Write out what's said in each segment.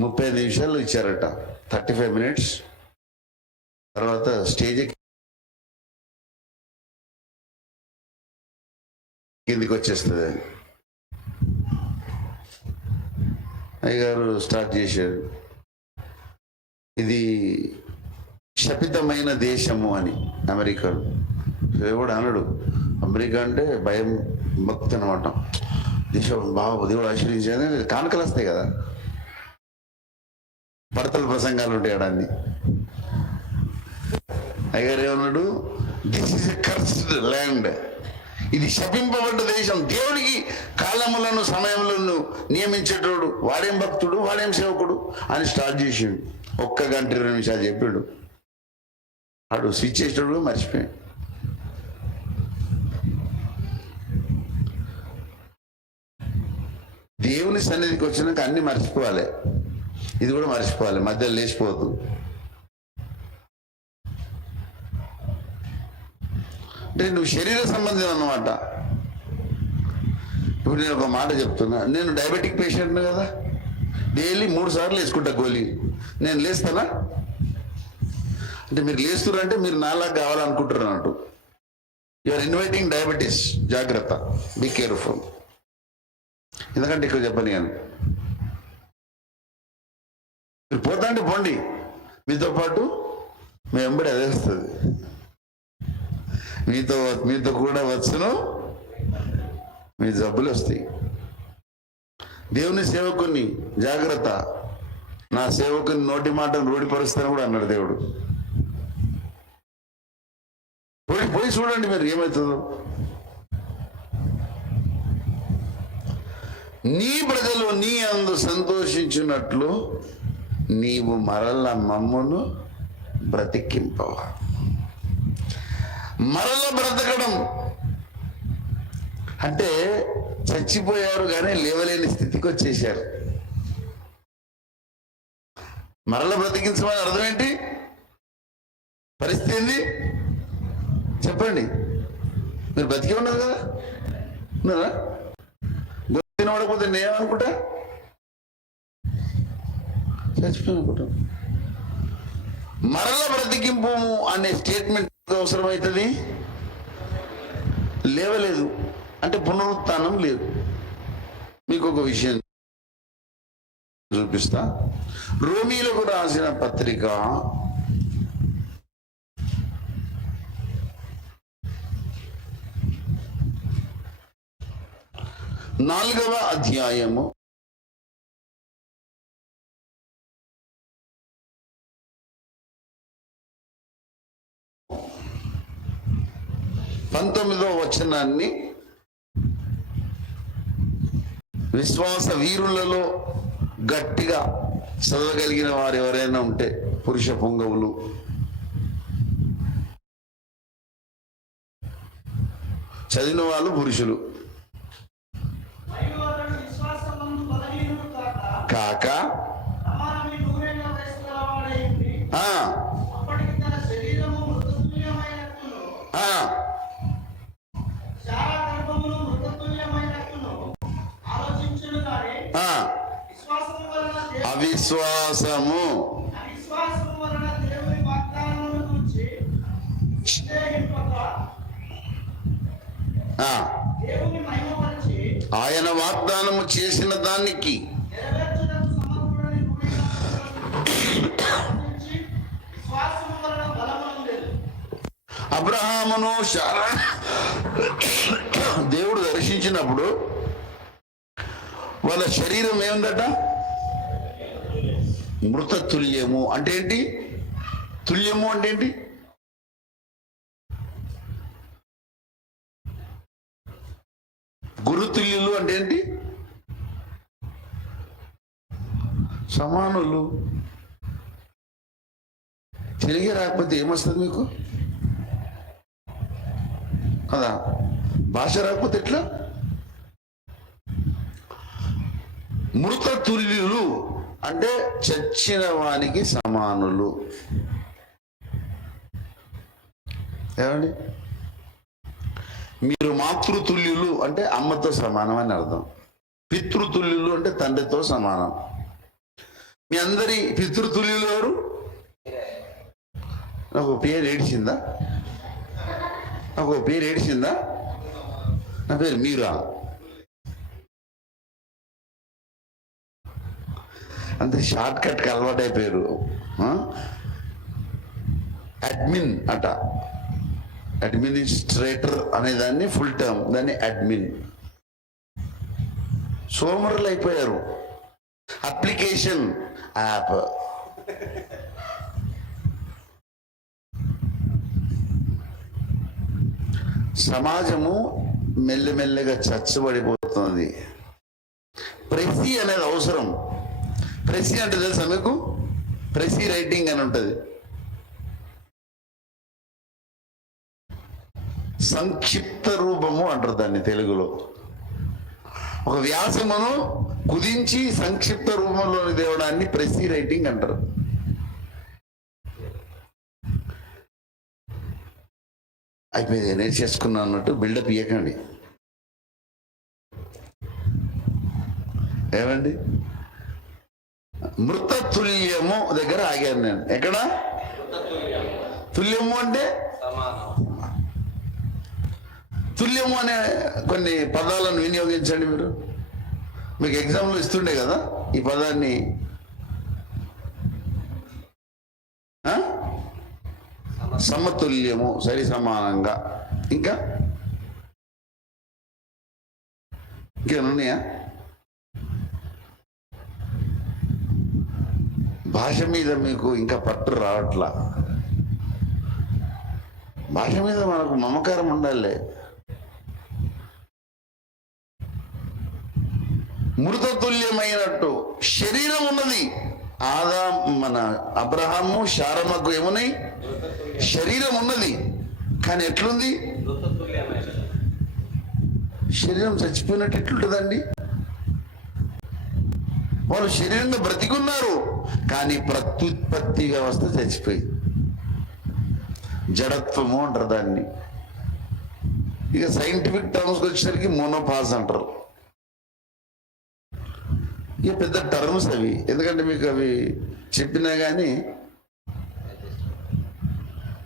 30 నిమిషాలు ఇచ్చారట, 35 మినిట్స్. తర్వాత స్టేజ్ కిందికి వచ్చేస్తుంది. అయ్యగారు స్టార్ట్ చేశారు, ఇది శపితమైన దేశము అని. అమెరికాను దేవుడు అనడు, అమెరికా అంటే భయం భక్తి అనమాట. దేశం బాగా దేవుడు ఆశీర్వదించేది, కానుకలు వస్తాయి కదా, పడతల ప్రసంగాలు ఉంటాయి అడాన్ని. అయ్యగారు ఏమన్నాడు, this is a cursed land, ఇది శపింపబడ్డ దేశం. దేవుడికి కాలములను సమయములను నియమించేటోడు వాడేం భక్తుడు, వాడేం సేవకుడు అని స్టార్ట్ చేసిండు. 1 గంట 20 నిమిషాలు చెప్పాడు. వాడు స్విచ్ చేసేటోడు మర్చిపోయాడు. దేవుని సన్నిధికి వచ్చినాక అన్ని మర్చిపోవాలి, ఇది కూడా మర్చిపోవాలి, మధ్యలో లేచిపోవద్దు. అంటే నువ్వు శరీర సంబంధం అన్నమాట. ఇప్పుడు నేను ఒక మాట చెప్తున్నా, నేను డయాబెటిక్ పేషెంట్ను కదా, డైలీ 3 సార్లు వేసుకుంటా గోళీ. నేను లేస్తానా? అంటే మీరు లేస్తున్నారంటే మీరు నాలాగా కావాలనుకుంటున్నారు అన్నట్టు. You are inviting diabetes. జాగ్రత్త, బీ కేర్ఫుల్. ఎందుకంటే ఇక్కడ చెప్పని అని మీరు పోతా అంటే పోండి, మీతో పాటు మీ వెంబడి అదే వస్తుంది. మీతో కూడా వచ్చును మీ జబ్బులు వస్తాయి. దేవుని సేవకుని జాగ్రత్త, నా సేవకుని నోటి మాటను రూఢిపరుస్తాను కూడా అన్నాడు దేవుడు. పోయి చూడండి మీరు ఏమవుతుందో. నీ ప్రజలు నీ అందు సంతోషించినట్లు నీవు మరల మమ్మును బ్రతికింపవా. మరల బ్రతకడం అంటే చచ్చిపోయారు కానీ లేవలేని స్థితికి వచ్చేసారు. మరల బ్రతికించమని అర్థం ఏంటి? పరిస్థితి ఏంది చెప్పండి. మీరు బతికే ఉన్నారు కదా, ఉన్నారా? తినబడకపోతే నేనేమనుకుంటా, చచ్చిపోయిననుకుంటా. మరల బ్రతికింపు అనే స్టేట్మెంట్ అవసరమవుతుంది. లేవలేదు అంటే పునరుత్థానం లేదు. మీకు ఒక విషయం చూపిస్తా. రోమీలకు రాసిన పత్రిక 4వ అధ్యాయము 19వ వచనాన్ని విశ్వాస వీరులలో గట్టిగా చదవగలిగిన వారు ఎవరైనా ఉంటే పురుష పొంగవులు, చదివిన వాళ్ళు పురుషులు కాక అవిశ్వాసము ఆయన వాగ్దానము చేసిన దానికి అబ్రహామును శారా దేవుడు దర్శించినప్పుడు వాళ్ళ శరీరం ఏముందట? మృత తుల్యము. అంటే ఏంటి? తుల్యము అంటే ఏంటి? గురుతుల్యులు అంటే ఏంటి? సమానులు. తెలుగే రాకపోతే ఏమొస్తుంది మీకు కదా? భాష రాకపోతే ఎట్లా? మృత తుల్యులు అంటే చచ్చిన వానికి సమానులు. ఏమండి? మీరు మాతృతుల్యులు అంటే అమ్మతో సమానం అని అర్థం. పితృతుల్యులు అంటే తండ్రితో సమానం. మీ అందరి పితృతుల్యులు ఎవరు? నాకు పేరు ఏడిచిందా? నాకు పేరు ఏడిచిందా? నా పేరు మీరా? అంతే షార్ట్ కట్కి అలవాటు అయిపోయారు. అడ్మిన్ అట, అడ్మినిస్ట్రేటర్ అనేదాన్ని ఫుల్ టర్మ్, దాన్ని అడ్మిన్. సోమరులు అయిపోయారు. Application app. సమాజము మెల్లమెల్లగా చచ్చబడిపోతుంది. ప్రెసి అనేది అవసరం. ప్రెసి అంటే తెలుసా మీకు? ప్రెసి రైటింగ్ అని ఉంటుంది. సంక్షిప్త రూపము అంటారు దాన్ని తెలుగులో. ఒక వ్యాసమును కుదించి సంక్షిప్త రూపంలోని తేవడాన్ని ప్రెసి రైటింగ్ అంటారు. అయిపోయింది, నేను చేసుకున్నా అన్నట్టు బిల్డప్ ఇవ్వకండి. ఏమండి, మృతతుల్యము దగ్గర ఆగాను నేను. ఎక్కడ? తుల్యము అంటే తుల్యము అనే కొన్ని పదాలను వినియోగించండి. మీరు మీకు ఎగ్జామ్లో ఇస్తుండే కదా ఈ పదాన్ని. సమతుల్యము, సరి సమానంగా. ఇంకా ఇంకేమున్నాయా? భాష మీద మీకు ఇంకా పట్టు రావట్లా. భాష మీద మనకు మమకారం ఉండాలి. మృతతుల్యమైనట్టు శరీరం ఉన్నది. మన అబ్రహాము శారమ్మకు ఏమున్నాయి? శరీరం ఉన్నది, కానీ ఎట్లుంది? శరీరం చచ్చిపోయినట్టు ఎట్లుంటుందండి? వాళ్ళు శరీరంగా బ్రతికున్నారు, కానీ ప్రత్యుత్పత్తి వ్యవస్థ చచ్చిపోయింది. జడత్వము అంటారు దాన్ని. ఇక సైంటిఫిక్ టర్మ్స్కి వచ్చేసరికి మోనోపాజ్ అంటారు. ఇక పెద్ద టర్మ్స్ అవి, ఎందుకంటే మీకు అవి చెప్పినా కానీ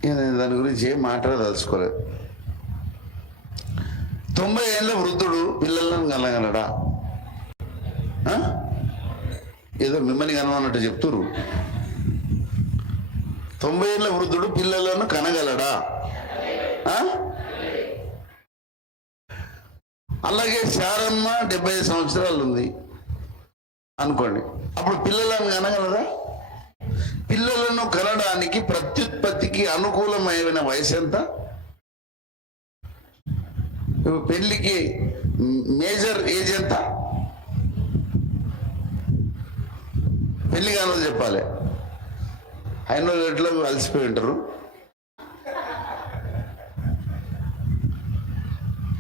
నేను దాని గురించి ఏం మాట్లాడదలుచుకోలేదు. 90 ఏళ్ళ వృద్ధుడు పిల్లలను కనగలడా? ఏదో మిమ్మల్ని కనమన్నట్టు చెప్తురు. 90 ఏళ్ళ వృద్ధుడు పిల్లలను కనగలడా? అలాగే శారమ్మ 75 సంవత్సరాలు ఉంది అనుకోండి, అప్పుడు పిల్లలను కనగలరా? పిల్లలను కనడానికి ప్రత్యుత్పత్తికి అనుకూలమైన వయసు ఎంత? పెళ్లికి మేజర్ ఏజ్ ఎంత? పెళ్లి కానో చెప్పాలి. ఆయన ఎట్లా అలసిపోయి ఉంటారు.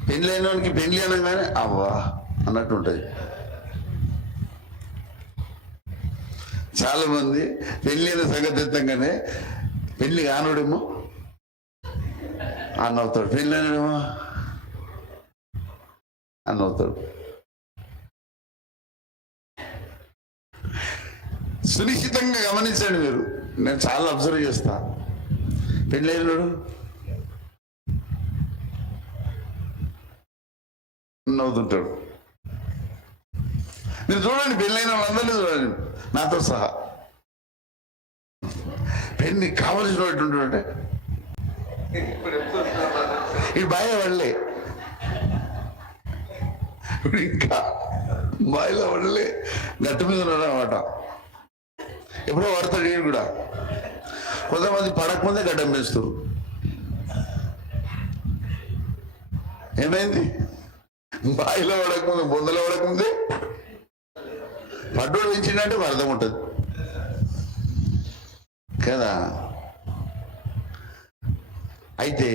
పెళ్లి అయిన వానికి పెళ్లి అనగానే అవ్వా అన్నట్టు ఉంటుంది. చాలా మంది పెళ్లి అయిన సంగతి ఎత్తంగానే పెళ్లి కానుడేమో అన్నవుతాడు, పెళ్లి అయినడేమో అన్నవుతాడు. సునిశ్చితంగా గమనించండి మీరు. నేను చాలా అబ్జర్వ్ చేస్తా. పెళ్లి అయినాడు నవ్వుతుంటాడు. మీరు చూడండి, పెళ్ళైన వాళ్ళందరినీ చూడండి, నాతో సహా. పెళ్లి కావలసినటువంటి ఈ బాయ వాళ్ళే, ఇంకా బాయిలో వాళ్ళే గట్టు మీద ఉన్నాడు అన్నమాట. ఎప్పుడో పడతాడు ఈయన కూడా. కొంతమంది పడకముందే గడ్డం వేస్తారు. ఏమైంది? బాయిలో పడకముందు, బొందలో పడకముందే పడ్డోడు పెంచిందంటే అర్థం ఉంటుంది కదా. అయితే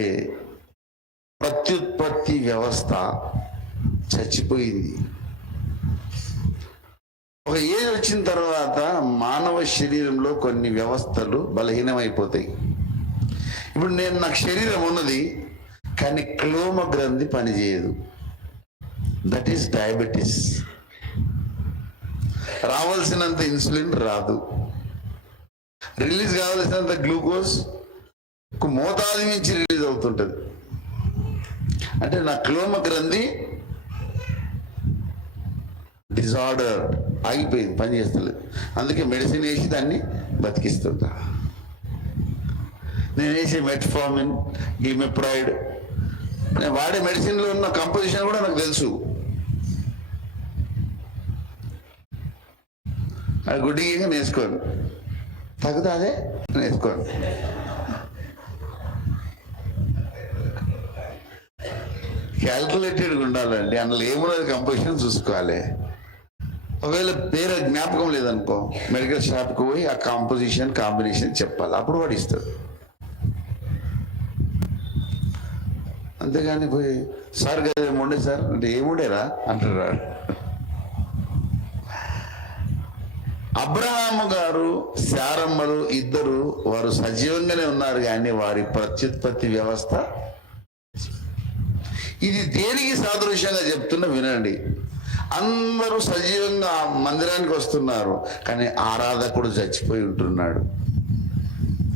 ప్రత్యుత్పత్తి వ్యవస్థ చచ్చిపోయింది. ఒక ఏజ్ వచ్చిన తర్వాత మానవ శరీరంలో కొన్ని వ్యవస్థలు బలహీనమైపోతాయి. ఇప్పుడు నాకు శరీరం ఉన్నది, కానీ క్లోమ గ్రంథి పనిచేయదు. That is diabetes. రావాల్సినంత ఇన్సులిన్ రాదు, రిలీజ్ కావాల్సినంత గ్లూకోజ్ మోతాదు మించి రిలీజ్ అవుతుంటది. అంటే నా క్లోమ గ్రంథి డిజార్డర్ ఆగిపోయింది, పని చేస్తలేదు. అందుకే మెడిసిన్ వేసి దాన్ని బతికిస్తుంటా. నేను వేసే మెట్ఫార్మిన్, గిమెప్రాయిడ్, నేను వాడే మెడిసిన్లో ఉన్న కంపోజిషన్ కూడా నాకు తెలుసు. అది గుడ్డిగా నేర్చుకోను, తగ్గుతా అదే నేర్చుకోను. క్యాల్కులేటెడ్గా ఉండాలండి, అందులో ఏమున్నది కంపోజిషన్ చూసుకోవాలి. ఒకవేళ పేరు జ్ఞాపకం లేదనుకో, మెడికల్ షాప్కి పోయి ఆ కాంబినేషన్ చెప్పాలి, అప్పుడు వాడు ఇస్తాడు. అంతేగాని పోయి సార్ కదా ఏముండే సార్ అంటే ఏముండేరా అంటున్నాడు. అబ్రహాము గారు శారమ్మలు ఇద్దరు వారు సజీవంగానే ఉన్నారు, కానీ వారి ప్రత్యుత్పత్తి వ్యవస్థ ఇది దేనికి సాదృశ్యంగా చెప్తున్నా వినండి. అందరూ సజీవంగా మందిరానికి వస్తున్నారు, కానీ ఆరాధకుడు చచ్చిపోయి ఉంటున్నాడు.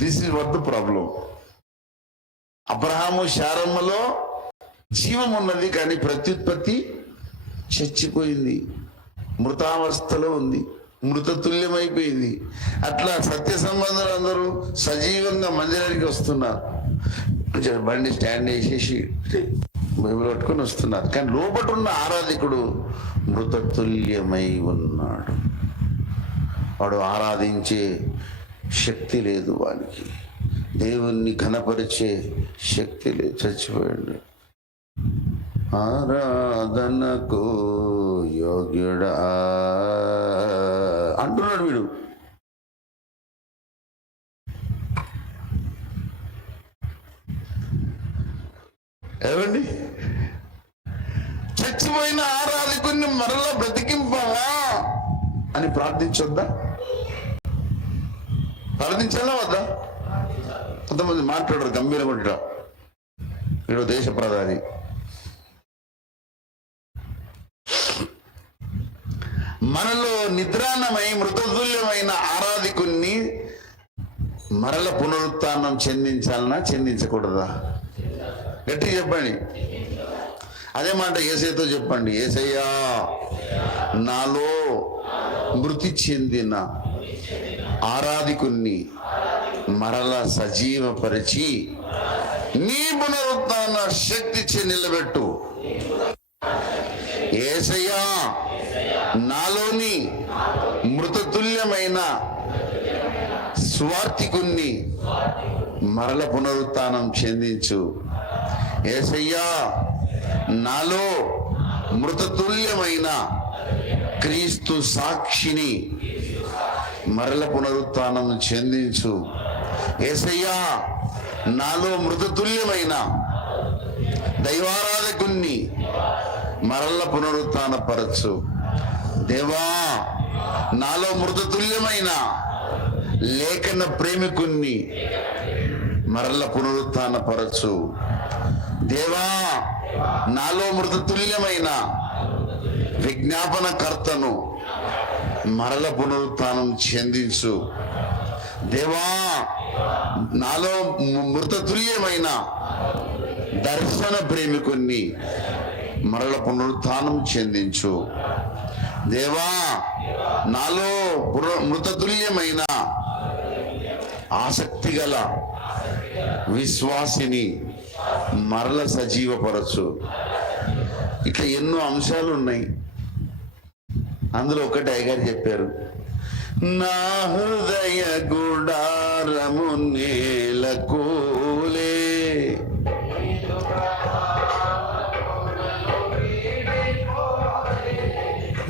This is what the problem. Abraham శారమ్మలో జీవం ఉన్నది, కానీ ప్రత్యుత్పత్తి చచ్చిపోయింది, మృతావస్థలో ఉంది, మృతతుల్యమైపోయింది. అట్లా సత్య సంబంధాలు అందరూ సజీవంగా మందిరానికి వస్తున్నారు, బండి స్టాండ్ చేసేసి బైబిల్ పట్టుకొని వస్తున్నారు, కానీ లోపట ఉన్న ఆరాధికుడు మృతతుల్యమై ఉన్నాడు. వాడు ఆరాధించే శక్తి లేదు, వానికి దేవుణ్ణి ఘనపరిచే శక్తి లేదు, చచ్చిపోయాడు. ఆరాధనకు యోగ్యుడా అంటున్నాడు వీడు. ఏమండి, చచ్చిపోయిన ఆరాధకుని మరలా బ్రతికింపవా అని ప్రార్థించొద్దా? ప్రార్థించాలా వద్దా? కొంతమంది మాట్లాడరు, గంభీరంగా ఉంటాడు. వీడు దేశ ప్రధాని, మనలో నిద్రాన్నమై మృతతుల్యమైన ఆరాధికుణ్ణి మరల పునరుత్థానం చెందించాలనా చెందించకూడదా? గట్టి చెప్పండి. అదే మాట యేసయ్యతో చెప్పండి. యేసయ్యా, నాలో మృతి చెందిన ఆరాధికుణ్ణి మరల సజీవపరిచి నీ పునరుత్థాన శక్తి నిలబెట్టు. యేసయ్యా, నాలోని మృతతుల్యమైన స్వార్థికుణ్ణి మరల పునరుత్థానం చెందించు. యేసయ్యా, నాలో మృతతుల్యమైన క్రీస్తు సాక్షిని మరల పునరుత్థానం చెందించు. యేసయ్యా, నాలో మృతతుల్యమైన దైవారాధకుణ్ణి మరల పునరుత్థాన పరచు. దేవా, నాలో మృతతుల్యమైన లేఖన ప్రేమికుణ్ణి మరల పునరుత్థాన పరచు. దేవా, నాలో మృతతుల్యమైన విజ్ఞాపన కర్తను మరల పునరుత్థానం చెందించు. దేవా, నాలో మృతతుల్యమైన దర్శన ప్రేమికుణ్ణి మరల పునరుత్థానం చెందించు. దేవా, నాలో మృతతుల్యమైన ఆసక్తి గల విశ్వాసిని మరల సజీవపరచు. ఇట్లా ఎన్నో అంశాలు ఉన్నాయి. అందులో ఒకటి అయ్యగారు చెప్పారు, నా హృదయ గుడారము నేలకూలే.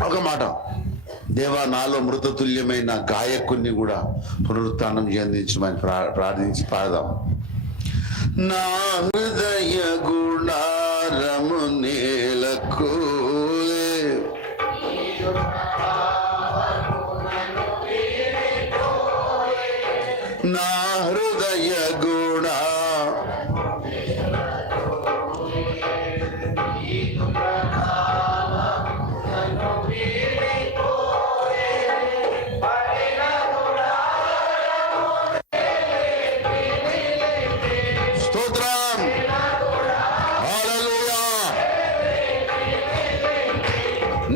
ఒక మాట, దేవా, నాలో మృతతుల్యమైన గాయకుణ్ణి కూడా పునరుత్థానం చెందించమని ప్రార్థించి పాడదాం. నా హృదయ గుడారము నేలకూలే, నా హృదయ గుడా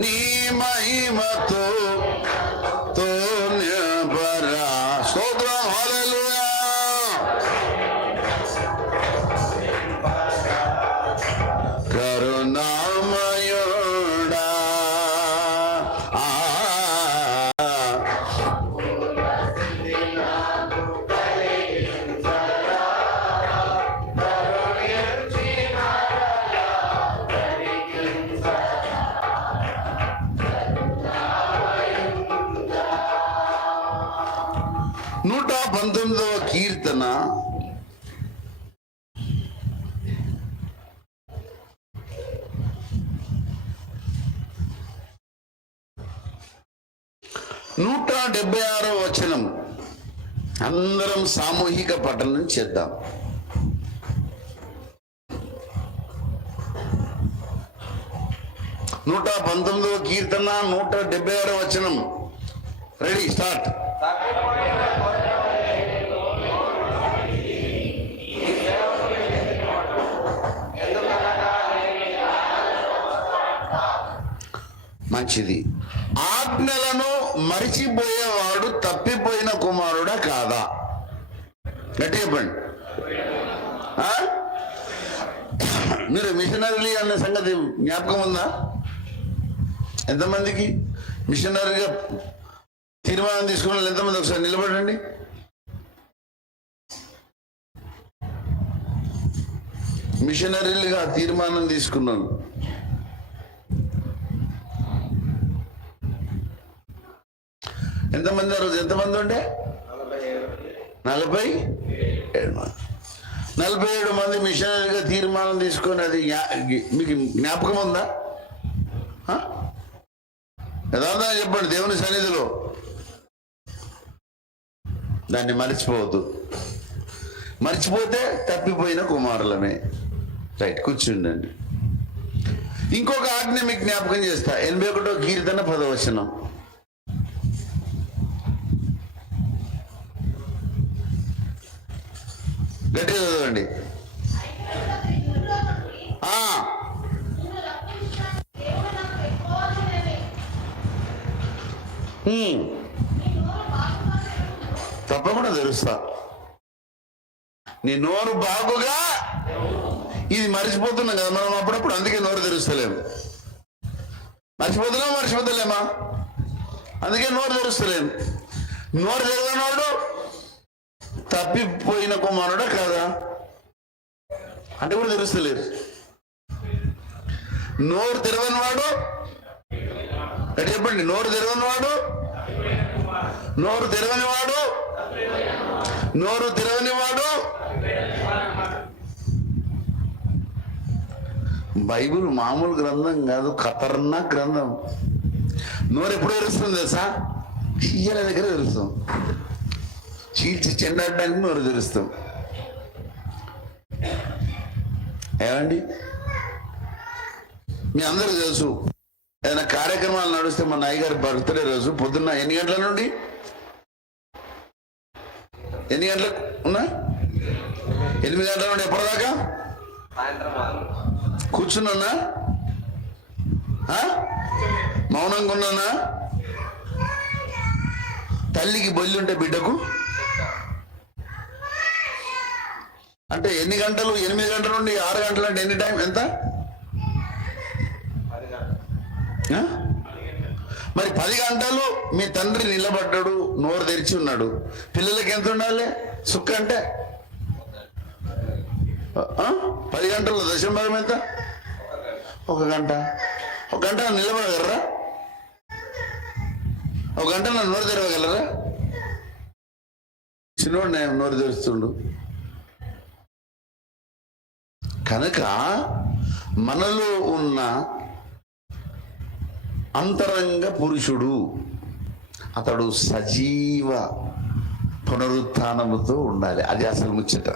నీ మహిమతో నింపరా. స్తోత్రం, హల్లెలూయా. కరుణామయుడా నూట 19వ కీర్తన 176వ వచనం. అందరం సామూహిక పఠనం చేద్దాం. నూట 19వ కీర్తన 176వ వచనం. Ready, start. మంచిది. ఆజ్ఞలను మరిచిపోయేవాడు తప్పిపోయిన కుమారుడా కాదా? గట్టి చెప్పండి. మీరు మిషనరీ అనే సంగతి జ్ఞాపకం ఉందా? ఎంతమందికి మిషనరీగా తీర్మానం తీసుకున్న వాళ్ళు ఎంతమంది? ఒకసారి నిలబడండి. మిషనరీలుగా తీర్మానం తీసుకున్నాను. ఎంతమంది ఆ రోజు? ఎంతమంది ఉండే? 47 మంది మిషనరీగా తీర్మానం తీసుకొని, అది మీకు జ్ఞాపకం ఉందా? యథార్థంగా చెప్పండి. దేవుని సన్నిధిలో దాన్ని మర్చిపోవద్దు. మర్చిపోతే తప్పిపోయిన కుమారులమే. రైట్, కూర్చుండండి. ఇంకొక ఆజ్ఞ మీకు జ్ఞాపకం చేస్తా. 81వ కీర్తన 10వ వచనం. గట్టిగా చదవండి. తప్పకుండా తెరుస్తా. నీ నోరు బాగుగా. ఇది మర్చిపోతున్నాం కదా మనం అప్పుడప్పుడు, అందుకే నోరు తెరుస్తలేము. మర్చిపోతలేమా? అందుకే నోరు తెరుస్తలేము. నోరు తెరవనోడు తప్పిపోయిన కుమారుడా కాదా అంటే కూడా తెలుస్తలేదు. నోరు తెరవని వాడు, చెప్పండి, నోరు తెరవని వాడు, బైబిల్ మామూలు గ్రంథం కాదు, ఖతర్నాక్ గ్రంథం. నోరు ఎప్పుడు తెరుస్తుంది తెలుసా? చీయల దగ్గర తెరుస్తాం. చీల్చి చెండాడడానికి నోరు తెరుస్తాం. ఏమండి, మీ అందరూ తెలుసు, ఏదైనా కార్యక్రమాలు నడిస్తే మా నాయగారి బర్త్డే రోజు పొద్దున్న ఎన్ని గంటల నుండి ఎన్ని గంటలకు ఉన్నా? 8 గంటల నుండి ఎప్పటిదాకా కూర్చున్నా? మౌనంగా ఉన్నానా? తల్లికి బొల్లి ఉంటే బిడ్డకు అంటే ఎన్ని గంటలు? 8 గంటల నుండి 6 గంటలు అంటే ఎన్ని టైం? ఎంత? మరి 10 గంటలు మీ తండ్రి నిలబడ్డాడు, నోరు తెరిచి ఉన్నాడు. పిల్లలకి ఎంత ఉండాలి? సుక్క అంటే 10 గంటల్లో దశంభాగం ఎంత? 1 గంట. 1 గంట నిలబడగలరా? 1 గంట నోరు తెరవగలరా? చిన్నోడు నేను నోరు తెరుస్తుండు. కనుక మనలో ఉన్న అంతరంగ పురుషుడు, అతడు సజీవ పునరుత్థానముతో ఉండాలి. అది అసలు ముచ్చట.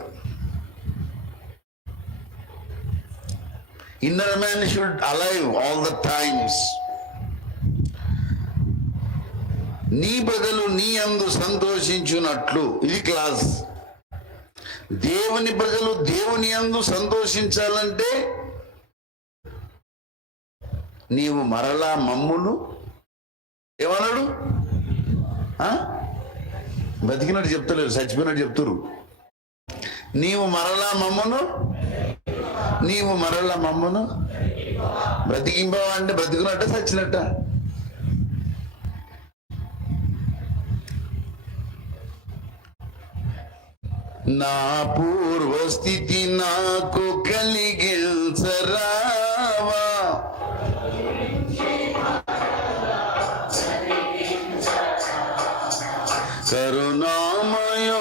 Inner man should alive all the times. నీ ప్రజలు నీ యందు సంతోషించున్నట్లు, ఇది క్లాస్. దేవుని ప్రజలు దేవుని యందు సంతోషించాలంటే నీవు మరలా మమ్మును ఏమన్నాడు? బతికినట్టు చెప్తలేరు, చచ్చిపోయినట్టు చెప్తురు. నీవు మరలా మమ్మను బ్రతికింపవా అంటే బ్రతికినట్ట చచ్చినట్ట? నా పూర్వస్థితి నాకు కలిగించరావా, కరుణామయోడా.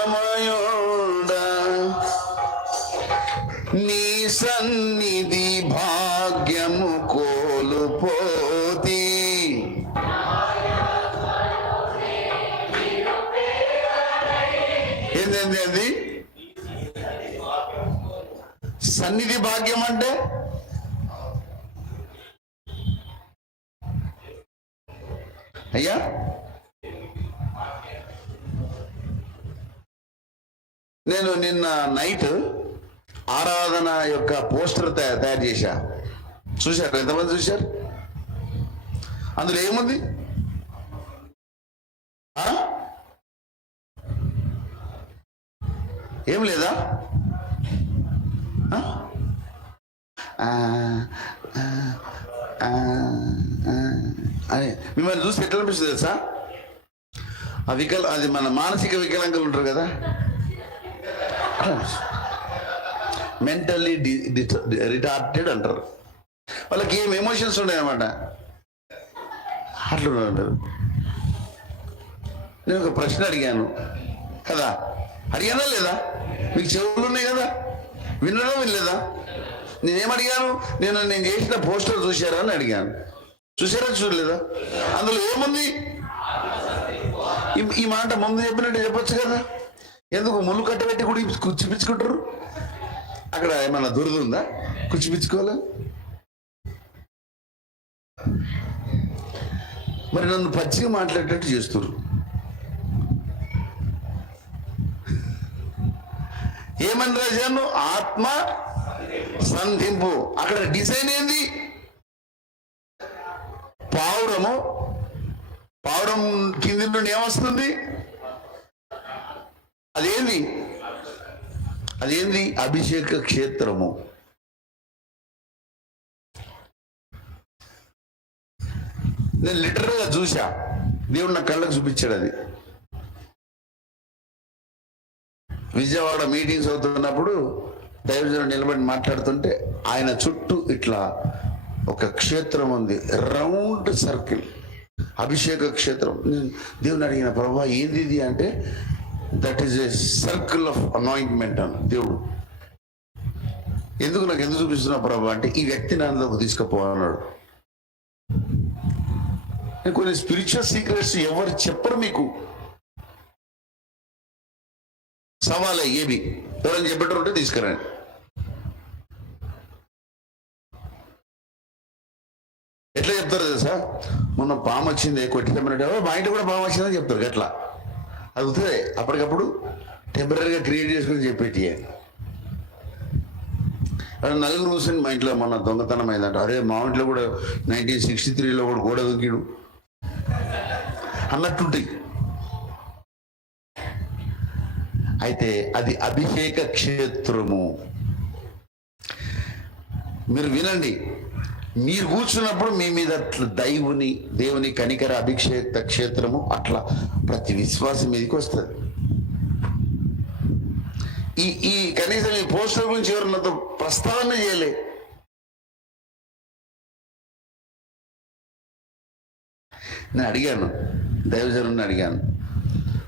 కరుణామయోడా, నీ సన్నిధి భాగ్యము కోల్పోతి. ఏంది సన్నిధి భాగ్యం అంటే? అయ్యా నేను నిన్న నైట్ ఆరాధన యొక్క పోస్టర్ తయారు చేశా. చూశారు? ఎంతమంది చూశారు? అందులో ఏముంది? ఏం లేదా? అని మిమ్మల్ని చూస్తే ఎట్లా అనిపిస్తుంది తెలుసా? అది మన మానసిక వికలాంగులు ఉంటారు కదా, మెంటల్లీ రిటార్టెడ్ అంటారు. వాళ్ళకి ఏం ఎమోషన్స్ ఉన్నాయన్నమాట, అట్లా అంటారు. నేను ఒక ప్రశ్న అడిగాను కదా, అడిగానా లేదా? మీకు చెవులు ఉన్నాయి కదా, వినడం వినలేదా? నేనేమడిగాను? నేను చేసిన పోస్టర్ చూశారా అని అడిగాను. చూసారా చూడలేదా? అందులో ఏముంది? ఈ మాట ముందు చెప్పినట్టు చెప్పొచ్చు కదా. ఎందుకు ముళ్ళు కట్టబెట్టి కూడా కుచ్చిపించుకుంటారు? అక్కడ ఏమన్నా దురద ఉందా కుచ్చిపించుకోవాలి? మరి నన్ను పచ్చిగా మాట్లాడేటట్టు చేస్తున్నారు. ఏమని రాశాను? ఆత్మ సంధింపు. అక్కడ డిజైన్ ఏంది? పావురం కింది నుండి ఏమొస్తుంది? అదేంది? అభిషేక క్షేత్రము. నేను లిటరల్గా చూసా, దేవుడు నా కళ్ళకు చూపించాడు. అది విజయవాడ మీటింగ్స్ అవుతున్నప్పుడు దైవజనుడు నిలబడి మాట్లాడుతుంటే ఆయన చుట్టూ ఇట్లా ఒక క్షేత్రం ఉంది, రౌండ్ సర్కిల్, అభిషేక క్షేత్రం. నేను దేవుని అడిగిన, ప్రభా ఏంది ఇది అంటే, that is a circle of anointment అన్న దేవుడు. నాకు ఎందుకు చూపిస్తున్నా ప్రభా అంటే, ఈ వ్యక్తిని అందులోకి తీసుకుపోవాలన్నాడు. కొన్ని స్పిరిచువల్ సీక్రెట్స్ ఎవరు చెప్పరు మీకు. సవాల్ ఏమి ఎవరైనా చెప్పేటంటే తీసుకురండి. ఎట్లా చెప్తారు తెలుసా? మొన్న పాము వచ్చింది కొట్టితేమన్నాడు, మా ఇంట్లో కూడా పాము వచ్చిందని చెప్తారు. ఎట్లా అది అవుతుంది? అప్పటికప్పుడు టెంపరీగా క్రియేట్ చేసుకుని చెప్పేటి. నలుగురు కూర్చొని మా ఇంట్లో మొన్న దొంగతనం అయిందంట. అరే మా ఇంట్లో కూడా 1963లో కూడా గోడ దొంగిడు అన్నట్టుంటాయి. అయితే అది అభిషేక క్షేత్రము. మీరు వినండి, మీరు కూర్చున్నప్పుడు మీ మీద అట్లా దేవుని కనికర అభిషేక క్షేత్రము అట్లా ప్రతి విశ్వాసం మీదకి వస్తుంది. ఈ కనీసం ఈ పోస్టర్ గురించి ఎవరు నాతో ప్రస్తావన చేయలే. నేను అడిగాను, దైవజనుడిని అడిగాను,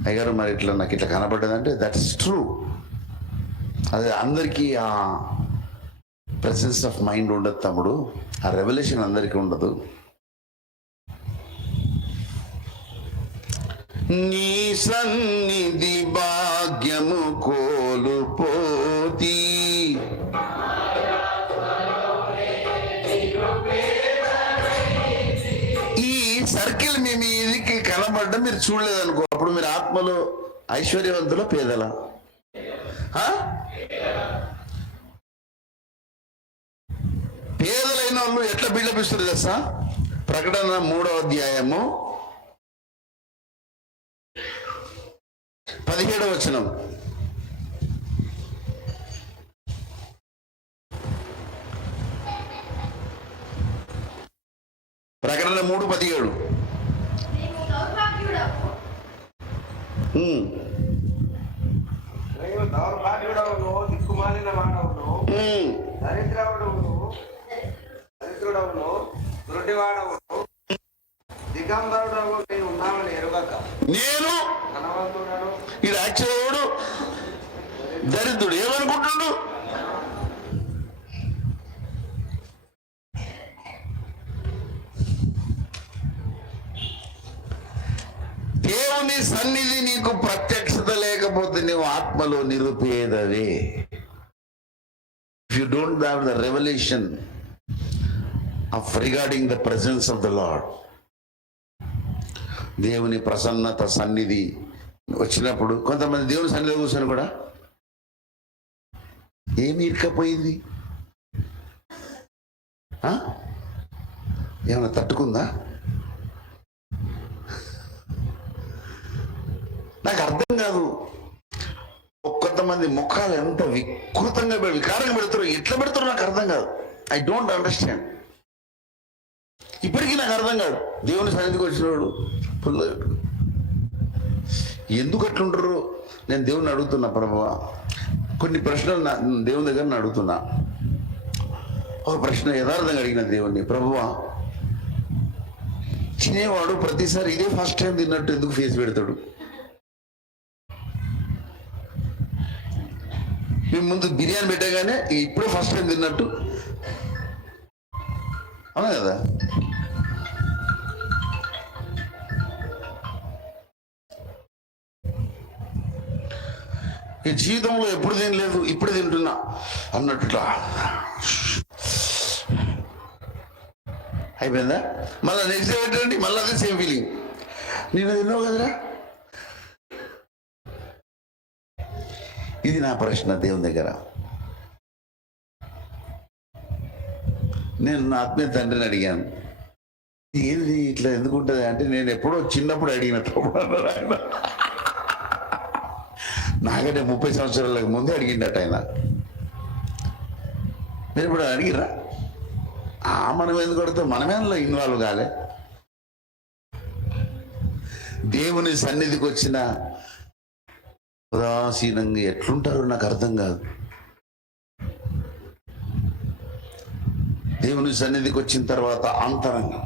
అయ్యారు మరి ఇట్లా నాకు ఇట్లా కనపడ్డదంటే, దట్స్ ట్రూ. అదే అందరికీ ఆ ప్రెసెన్స్ ఆఫ్ మైండ్ ఉండదు తమ్ముడు, ఆ రెవల్యూషన్ అందరికీ ఉండదు. నీ సన్నిధి భాగ్యము కోల్పోతి, సర్కిల్ మీ మీదికి కనబడ్డం మీరు చూడలేదనుకో, అప్పుడు మీరు ఆత్మలో ఐశ్వర్యవంతుల పేదల? పేదలైన వాళ్ళు ఎట్లా బిల్డప్ ఇస్తారు తెలుసా? ప్రకటన 3వ అధ్యాయము 17వ వచనం. ప్రకటన 3:17. దిక్కుమాలిన వాడవును, దరిద్రుడవును, గుడ్డివాడవును, దిగంబరుడవు నేను ఉన్నామని ఎరుగక, నేను ధనవంతుడను. ఇది యాక్చువల్ దరిద్రుడు ఏమనుకుంటున్నాడు? దేవుని సన్నిధి నీకు ప్రత్యక్షత లేకపోతే నువ్వు ఆత్మలో నిరుపేదవే. If you don't have the revolution of regarding the presence of the Lord, దేవుని ప్రసన్నత సన్నిధి వచ్చినప్పుడు కొంతమంది దేవుని సన్నిధి కూర్చొని కూడా ఏమి ఇరకపోయింది, ఏమైనా తట్టుకుందా? నాకు అర్థం కాదు. కొంతమంది ముఖాలు ఎంత వికృతంగా వికారంగా పెడతారు, ఎట్లా పెడతారో నాకు అర్థం కాదు. I don't understand. ఇప్పటికీ నాకు అర్థం కాదు. దేవుని సన్నిధికి వచ్చినవాడు ఎందుకు అట్లుంటారు? నేను దేవుని అడుగుతున్నా, ప్రభువా కొన్ని ప్రశ్నలు దేవుని దగ్గర అడుగుతున్నా. ఒక ప్రశ్న యథార్థంగా అడిగిన దేవుణ్ణి, ప్రభువా తినేవాడు ప్రతిసారి ఇదే ఫస్ట్ టైం తిన్నట్టు ఎందుకు ఫేస్ పెడతాడు? మేము ముందు బిర్యానీ పెట్టగానే ఇప్పుడే ఫస్ట్ టైం తిన్నట్టు అవునా కదా? ఈ జీవితంలో ఎప్పుడు తినలేదు, ఇప్పుడు తింటున్నా అన్నట్లా అయిపోయిందా? మళ్ళీ నెక్స్ట్ డే ఏంటండి, మళ్ళీ అదే సేమ్ ఫీలింగ్. నేను తిన్నావు కదరా. ఇది నా ప్రశ్న దేవుని దగ్గర. నేను నా ఆత్మీయ తండ్రిని అడిగాను, ఏంది ఇట్లా ఎందుకు ఉంటుంది అంటే, నేను ఎప్పుడో చిన్నప్పుడు అడిగినట్టు ఆయన నాకంటే 30 సంవత్సరాలకు ముందే అడిగిండట ఆయన. మీరు ఇప్పుడు అడిగిరా? మనం ఎందుకు కొడతాం? మనమే అందులో ఇన్వాల్వ్ కాలే. దేవుని సన్నిధికి వచ్చిన ఉదాసీనంగా ఎట్లుంటారో నాకు అర్థం కాదు. దేవుని సన్నిధికి వచ్చిన తర్వాత అంతరంగం,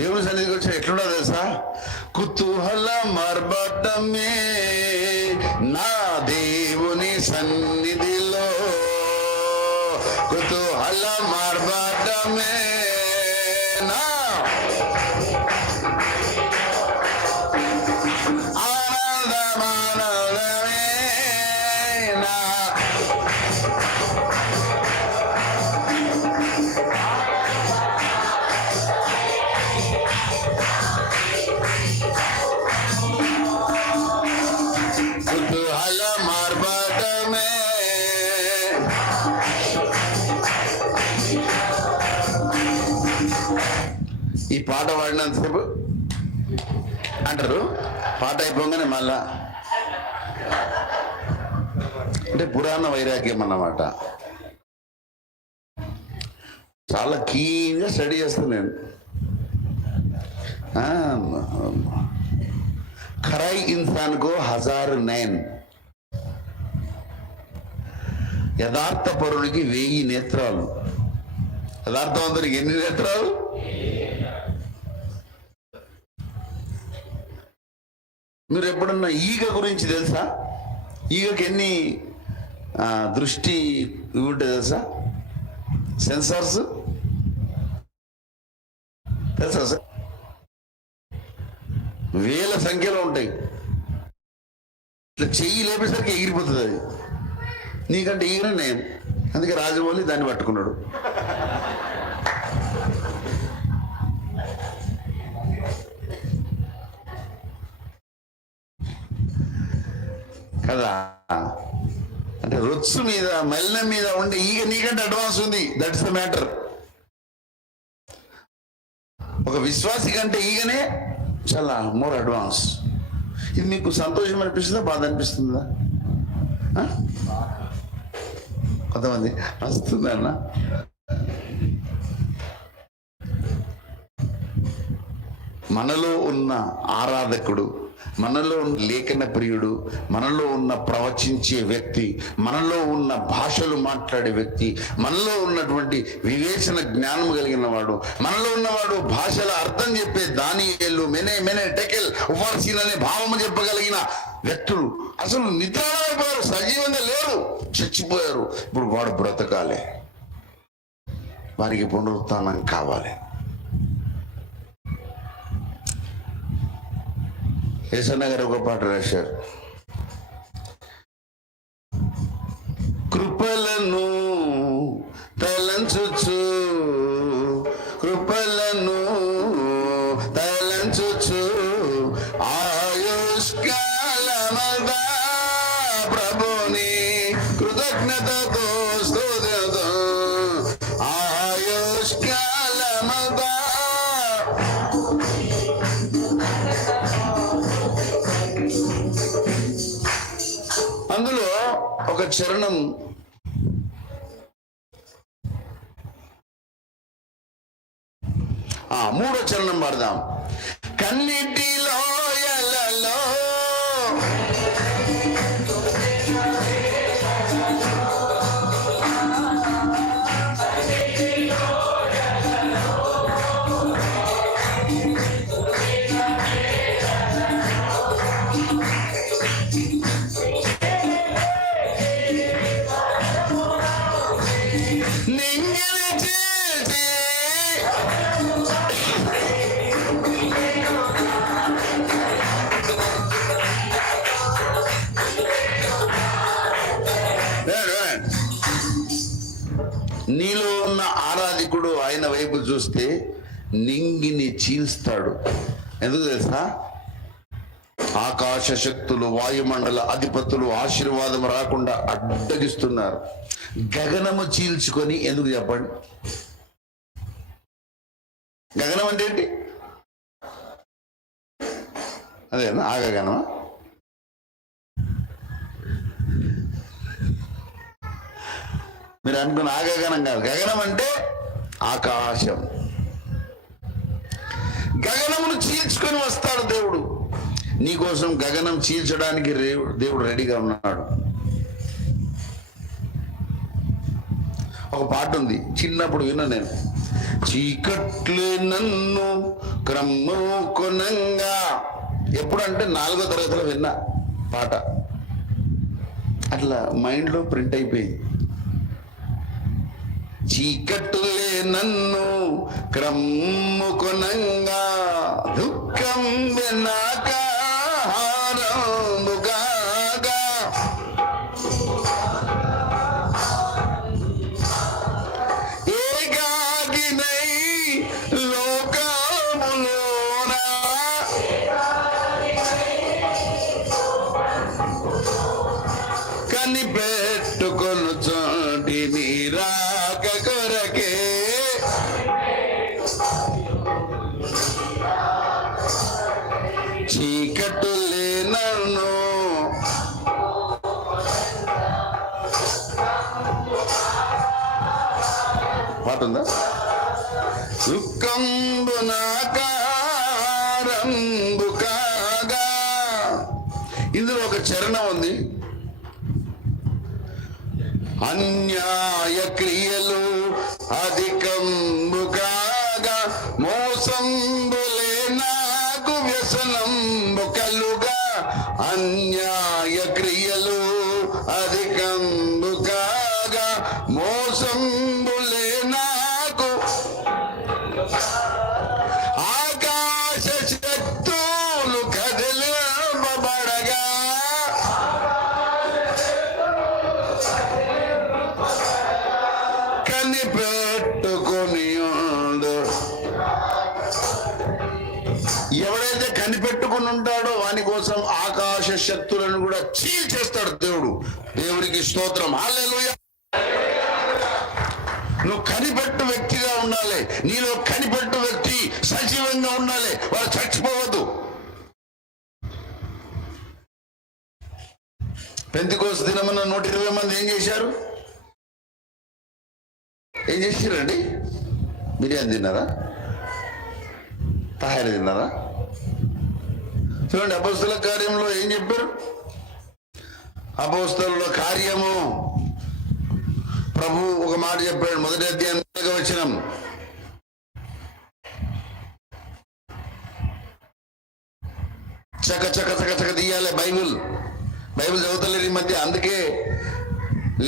దేవుని సన్నిధికి వచ్చిన ఎట్లుండదు తెలుసా? కుతూహల మార్బటమే నా దేవుని సన్నిధిలో, కుతూహల మార్బటమే నా ఈ పాట పాడినంతసేపు అంటారు, పాట అయిపోగానే మళ్ళా అంటే పురాణ వైరాగ్యం అన్నమాట. చాలా కీన్గా స్టడీ చేస్తాను నేను. ఖరాయి ఇన్సాన్కో 1000 నైన్, యథార్థ పరుడికి 1000 నేత్రాలు. యథార్థవంతుడికి ఎన్ని నేత్రాలు? మీరు ఎప్పుడన్నా ఈగ గురించి తెలుసా? ఈగకి ఎన్ని దృష్టి ఇవి ఉంటాయి తెలుసా? సెన్సార్స్ తెలుసా సార్? 1000 సంఖ్యలో ఉంటాయి. ఇట్లా చెయ్యి లేపేసరికి ఎగిరిపోతుంది అది. నీకంటే ఈగనే నేను, అందుకే రాజమౌళి దాన్ని పట్టుకున్నాడు. కదా. అంటే రొచ్చు మీద మలినం మీద ఉండే ఈగ నీకంటే అడ్వాన్స్ ఉంది. That's the matter. ఒక విశ్వాసి కంటే ఈగనే చాలా మోర్ అడ్వాన్స్. ఇది మీకు సంతోషం అనిపిస్తుందా, బాధ అనిపిస్తుందా? కొంతమంది వస్తుందన్న. మనలో ఉన్న ఆరాధకుడు, మనలో ఉన్న లేఖన ప్రియుడు, మనలో ఉన్న ప్రవచించే వ్యక్తి, మనలో ఉన్న భాషలు మాట్లాడే వ్యక్తి, మనలో ఉన్నటువంటి వివేచన జ్ఞానం కలిగిన వాడు, మనలో ఉన్నవాడు భాషల అర్థం చెప్పే దానియేలు, మెనే టెకెల్ ఉఫార్సీన్ అనే భావము చెప్పగలిగిన వ్యక్తులు అసలు నిద్రపోయారు, సజీవంగా లేరు, చచ్చిపోయారు. ఇప్పుడు వాడు బ్రతకాలి, వారికి పునరుత్థానం కావాలి. యేసన్న గారు ఒక పాట రాశారు. కృపలను తలంచుచు, కృపలను తలంచుచు ఆయుష్కాలమదా ప్రభుని కృతజ్ఞతతో స్తుతితో ఆయుష్కాలమదా. అందులో ఒక చరణం మూడో చరణం పాడదాం. కన్నిటిలో ఎలలో నీలో ఉన్న ఆరాధికుడు ఆయన వైపు చూస్తే నింగిని చీల్స్తాడు. ఎందుకు తెలుసా? ఆకాశ శక్తులు, వాయుమండల అధిపతులు ఆశీర్వాదం రాకుండా అడ్డగిస్తున్నారు. గగనము చీల్చుకొని ఎందుకు చెప్పండి? గగనం అంటే ఏంటి? అదేనా ఆ గగనమా? మీరు అనుకున్న ఆ గగనం కాదు. గగనం అంటే ఆకాశం. గగనమును చీల్చుకొని వస్తాడు దేవుడు. నీకోసం గగనం చీల్చడానికి దేవుడు రెడీగా ఉన్నాడు. ఒక పాట ఉంది, చిన్నప్పుడు విన్నా నేను. చీకట్లే నన్ను క్రమ్ము కొనంగా, ఎప్పుడంటే 4వ తరగతిలో విన్నా పాట, అట్లా మైండ్లో ప్రింట్ అయిపోయింది. చీకట్టులే నన్ను క్రమ్ముకొనంగా దుఃఖం వెనాక హారముగాగా ఏకాకినై లోకములోనా కనిపెట్టుకొనుచోటి నీరా కొరకే చీకటులే నన్ను పాట ఉందా? దుఃఖంబునాకారంబు కాగా, ఇందులో ఒక చరణం ఉంది. అన్యాయ క్రియలు అధికంబు కాగా మోసంబులే నాకు వ్యసనంబు కలుగా. అన్యాయ క్రియలు అధికంబు కాగా మోసంబులే నాకు ఆకాశ శక్తులు కదిలింపబడగా కనిపెట్టుకొని ఎవడైతే కనిపెట్టుకుని ఉంటాడో వాని కోసం ఆకాశ శక్తులను కూడా చీల్చేస్తాడు దేవుడు. దేవుడికి స్తోత్రం. హల్లెలూయా. నువ్వు కనిపెట్టు వ్యక్తిగా ఉండాలి. నీలో కనిపెట్టు వ్యక్తి సజీవంగా ఉండాలి. వాడు చచ్చిపోవద్దు. పెంతెకోస్తు దినమున 120 మంది ఏం చేశారు? ఏం చేసిరండి? బిర్యానీ తిన్నారా? తయారు తిన్నారా? చూడండి, అపోస్తల కార్యంలో ఏం చెప్పారు? అపోస్తలుల కార్యము ప్రభు ఒక మాట చెప్పాడు. మొదటి అధ్యాయం వచనం, చక చక చక చక తీయాలి. బైబిల్ చదువుతలేరు ఈ మధ్య. అందుకే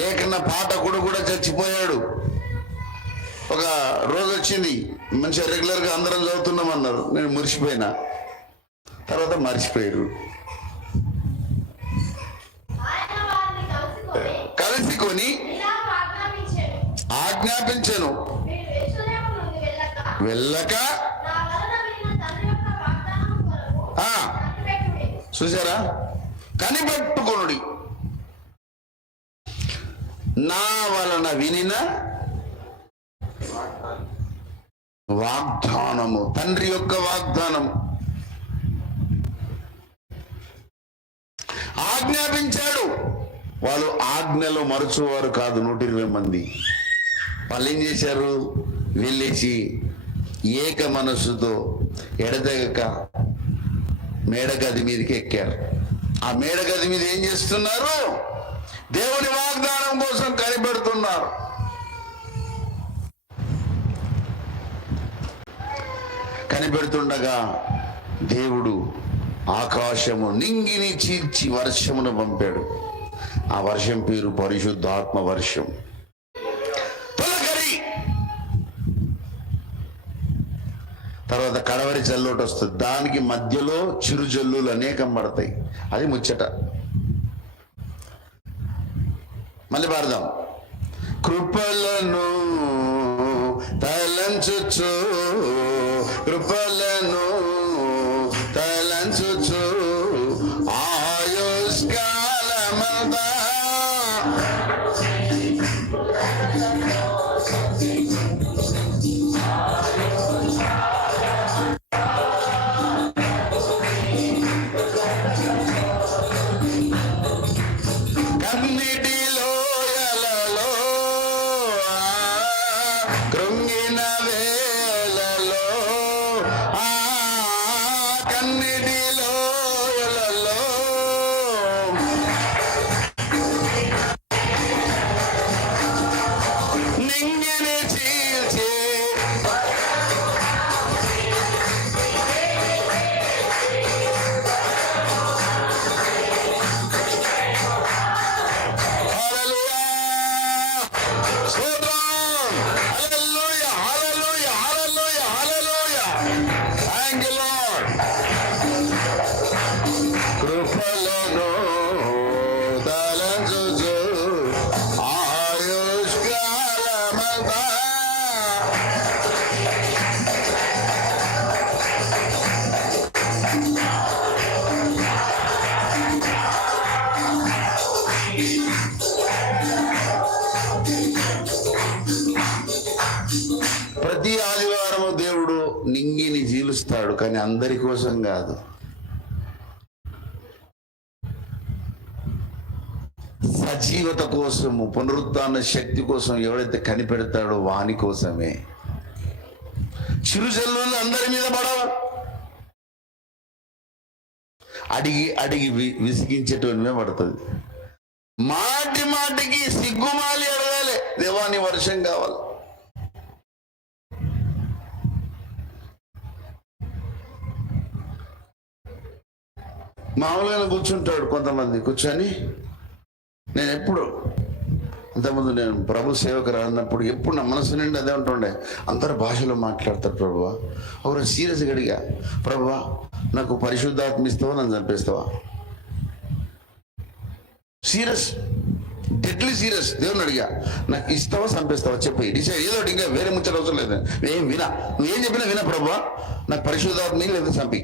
లేఖన పాఠకుడు కూడా చచ్చిపోయాడు. ఒక రోజు వచ్చింది, మంచిగా రెగ్యులర్గా అందరం చదువుతున్నామన్నారు. నేను మురిసిపోయినా, తర్వాత మర్చిపోయారు. కలిసికొని ఆజ్ఞాపించను, వెళ్ళక. చూసారా? కనిపెట్టుకొనుడి, నా వలన వినిన వాగ్దానము, తండ్రి యొక్క వాగ్దానము. ఆజ్ఞాపించాడు. వాళ్ళు ఆజ్ఞలో మరచువారు కాదు. 120 మంది వాళ్ళు ఏం చేశారు? వెళ్ళేసి ఏక మనస్సుతో ఎడతెగక మేడగది మీదకి ఎక్కారు. ఆ మేడగది మీద ఏం చేస్తున్నారు? దేవుని వాగ్దానం కోసం కనిపెడుతున్నారు. కనిపెడుతుండగా దేవుడు ఆకాశము నింగిని చీల్చి వర్షమును పంపాడు. ఆ వర్షం పేరు పరిశుద్ధాత్మ వర్షం. తొలకరి తర్వాత కడవరి జల్లోటి వస్తుంది. దానికి మధ్యలో చిరుజల్లులు అనేకం పడతాయి. అది ముచ్చట. మళ్ళీ పాడదాం. కృపలను తలంచుచు, కృపలను తలంచుచు, ఆయుష్కాలమంతా కన్నిటిలో ఎలలో కృంగిన వేలలో, కన్నిటిలో ఎలలో నింగిని చీల్చి కృపలను తలంచుచు ఆయుష్కాలమంతా ప్రతి ఆదివారము దేవుడు నింగిని చీలుస్తాడు, కానీ అందరి కోసం కాదు. సజీవత కోసము, పునరుత్థాన శక్తి కోసం ఎవడైతే కనిపెడతాడో వాని కోసమే. చిరుజల్లులు అందరి మీద పడవు. అడిగి అడిగి విసిగించేటోనివే పడుతుంది. మాటి మాటికి సిగ్గుమాలి అడగాలి, దేవాని వర్షం కావాలి. మామూలుగా కూర్చుంటాడు కొంతమంది. కూర్చొని నేను ఎప్పుడు అంతకుముందు నేను ప్రభు సేవకు రానప్పుడు ఎప్పుడు నా మనసు నిండి అదే ఉంటుండే. అందరు భాషలో మాట్లాడతారు. ప్రభువా, ఒకరు సీరియస్గా అడిగా, ప్రభువా నాకు పరిశుద్ధాత్మ ఇస్తావా, నన్ను చంపేస్తావా? Serious, deadly serious. దేవుని అడిగా, నాకు ఇస్తావా చంపేస్తావా చెప్పి డిసైడ్. ఏదో ఇంకా వేరే ముచ్చట అవసరం లేదు. ఏం వినా, నువ్వేం చెప్పినా వినా. ప్రభువా నాకు పరిశుద్ధాత్మ లేదా చంపి.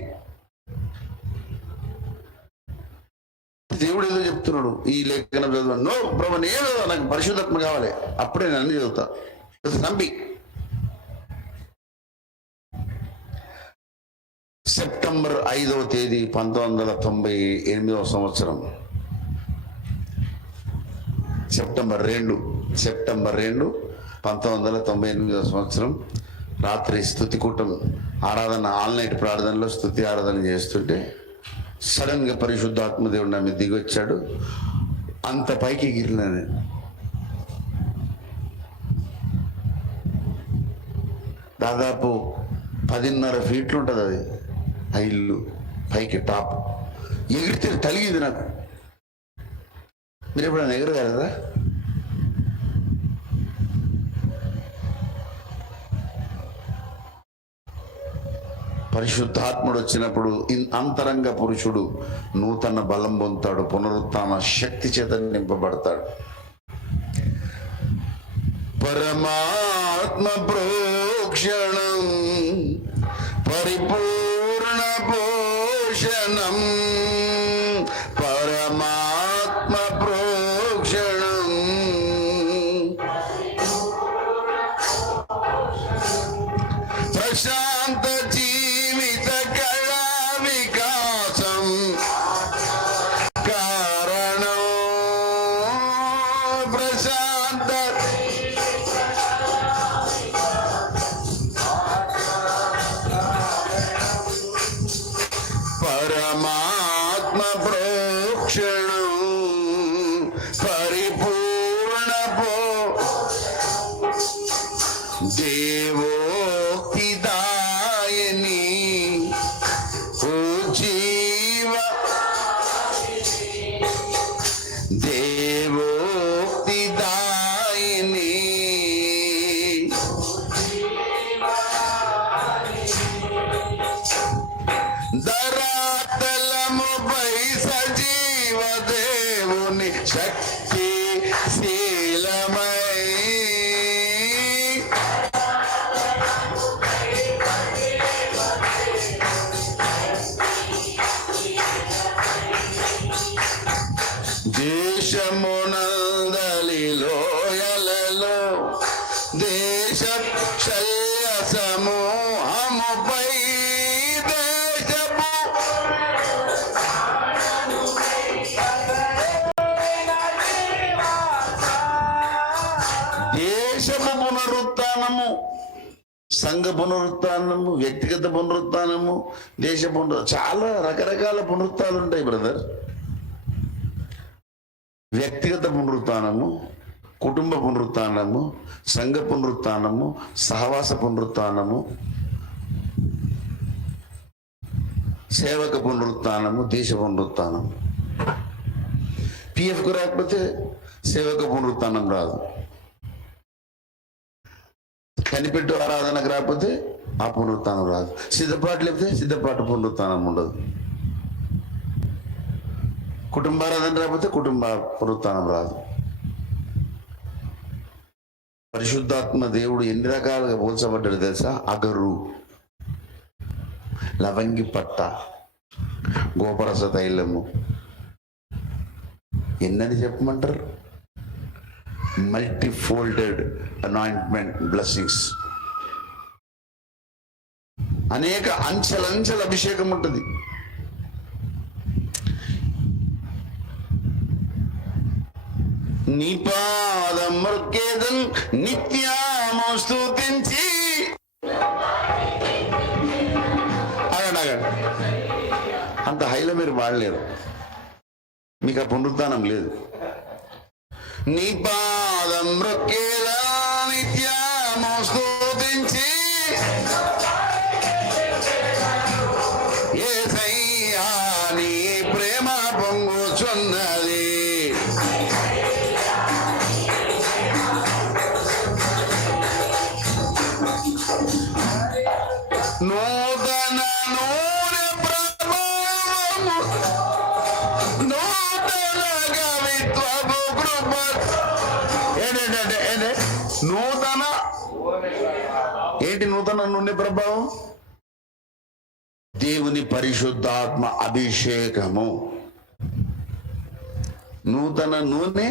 దేవుడు ఏదో చెప్తున్నాడు, ఈ లేఖనం చదువు. నో ప్రభు, నేను నాకు పరిశుద్ధాత్మ కావాలి, అప్పుడే నేను అన్ని చదువుతా. నమ్మి సెప్టెంబర్ 5వ తేదీ 1998 సంవత్సరం, సెప్టెంబర్ 2 1998 సంవత్సరం రాత్రి స్తుతి కూటం ఆరాధన, ఆల్ నైట్ ప్రార్థనలో స్తుతి ఆరాధన చేస్తుంటే సడన్ గా పరిశుద్ధాత్మ దేవుడు నా మీద దిగి వచ్చాడు. అంత పైకి ఎగిరినా నేను. దాదాపు 10.5 ఫీట్లు ఉంటుంది అది, ఆ ఇల్లు పైకి టాప్. ఎగిరితే తలిగింది నాకు. మీరు ఎప్పుడైనా ఎగరగలరా? పరిశుద్ధాత్ముడు వచ్చినప్పుడు అంతరంగ పురుషుడు నూతన బలం పొందుతాడు, పునరుత్థాన శక్తి చేత నింపబడతాడు. పరమాత్మ ప్రోక్షణం పరిపూర్ణ పోషణం, పరమాత్మ ప్రోక్షణం ప్రశాంత జీవిత కళా వికాసం కారణం, ప్రశాంత పరమాత్మ ప్రోక్షణం పరిపూర్ణ దేవోక్తిదాయని ఓ జీవ, దేవోక్తిదాయని ధరాతలముపై సజీవ దేవుని శక్తి శీలమై, దేశమునందలి లోయలలో దేశ క్షయ సమూహముపై దేశపు పునరుత్థానము, సంఘ పునరుత్థానము, వ్యక్తిగత పునరుత్థానము, దేశ చాలా రకరకాల పునరుత్థానాలు ఉంటాయి బ్రదర్. వ్యక్తిగత పునరుత్థానము, కుటుంబ పునరుత్థానము, సంఘ పునరుత్థానము, సహవాస పునరుత్థానము, సేవక పునరుత్థానము, దేశ పునరుత్థానం. పిఎఫ్కు రాకపోతే సేవక పునరుత్థానం రాదు. కనిపెట్టు ఆరాధనకు రాకపోతే ఆ పునరుత్థానం రాదు. సిద్ధపాటు లేకపోతే సిద్ధపాటు పునరుత్థానం ఉండదు. కుటుంబారాధన రాకపోతే కుటుంబ పునరుత్థానం రాదు. పరిశుద్ధాత్మ దేవుడు ఎన్ని రకాలుగా పోల్చబడ్డాడు తెలుసా? అగరు, లవంగి పట్ట, గోపరస తైలము, ఎన్నని చెప్పమంటారు? మల్టీ ఫోల్డెడ్ అనాయింట్మెంట్ బ్లెస్సింగ్స్, అనేక అంచెలంచెల అభిషేకం ఉంటుంది. నీ పాదం మృక్కేదం నిత్యము స్తుతించి అగండి. అంత హైలో మీరు వాడలేరు, మీకు ఆ పునరుత్థానం లేదు. నీ పాదం మృక్కేదా నిత్యము స్తుతించి యేసయ్యా నీ ప్రేమ పొంగుచున్నది, నూతన నూనె ప్రభావము, నూతన కవిత్వపు కృప. ఏంటంటే నూతన ఏంటి? నూతన నూనె ప్రభావం దేవుని పరిశుద్ధాత్మ అభిషేకము. నూతన నూనె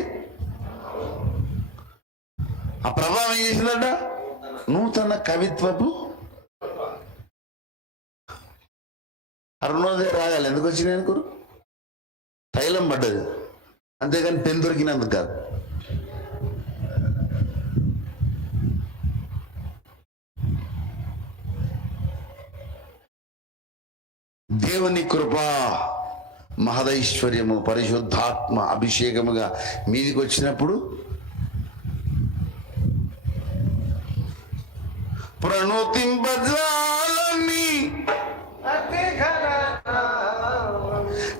ఆ ప్రభావం ఏం చేసిందట? నూతన కవిత్వపు అరుణోదయ రాగాలి ఎందుకు వచ్చినాయి అనుకోరు? తైలం పడ్డది, అంతేగాని పెన్ దొరికినందుకు కాదు. దేవుని కృప, మహదైశ్వర్యము, పరిశుద్ధాత్మ అభిషేకముగా మీదికి వచ్చినప్పుడు ప్రణోతింపజాలని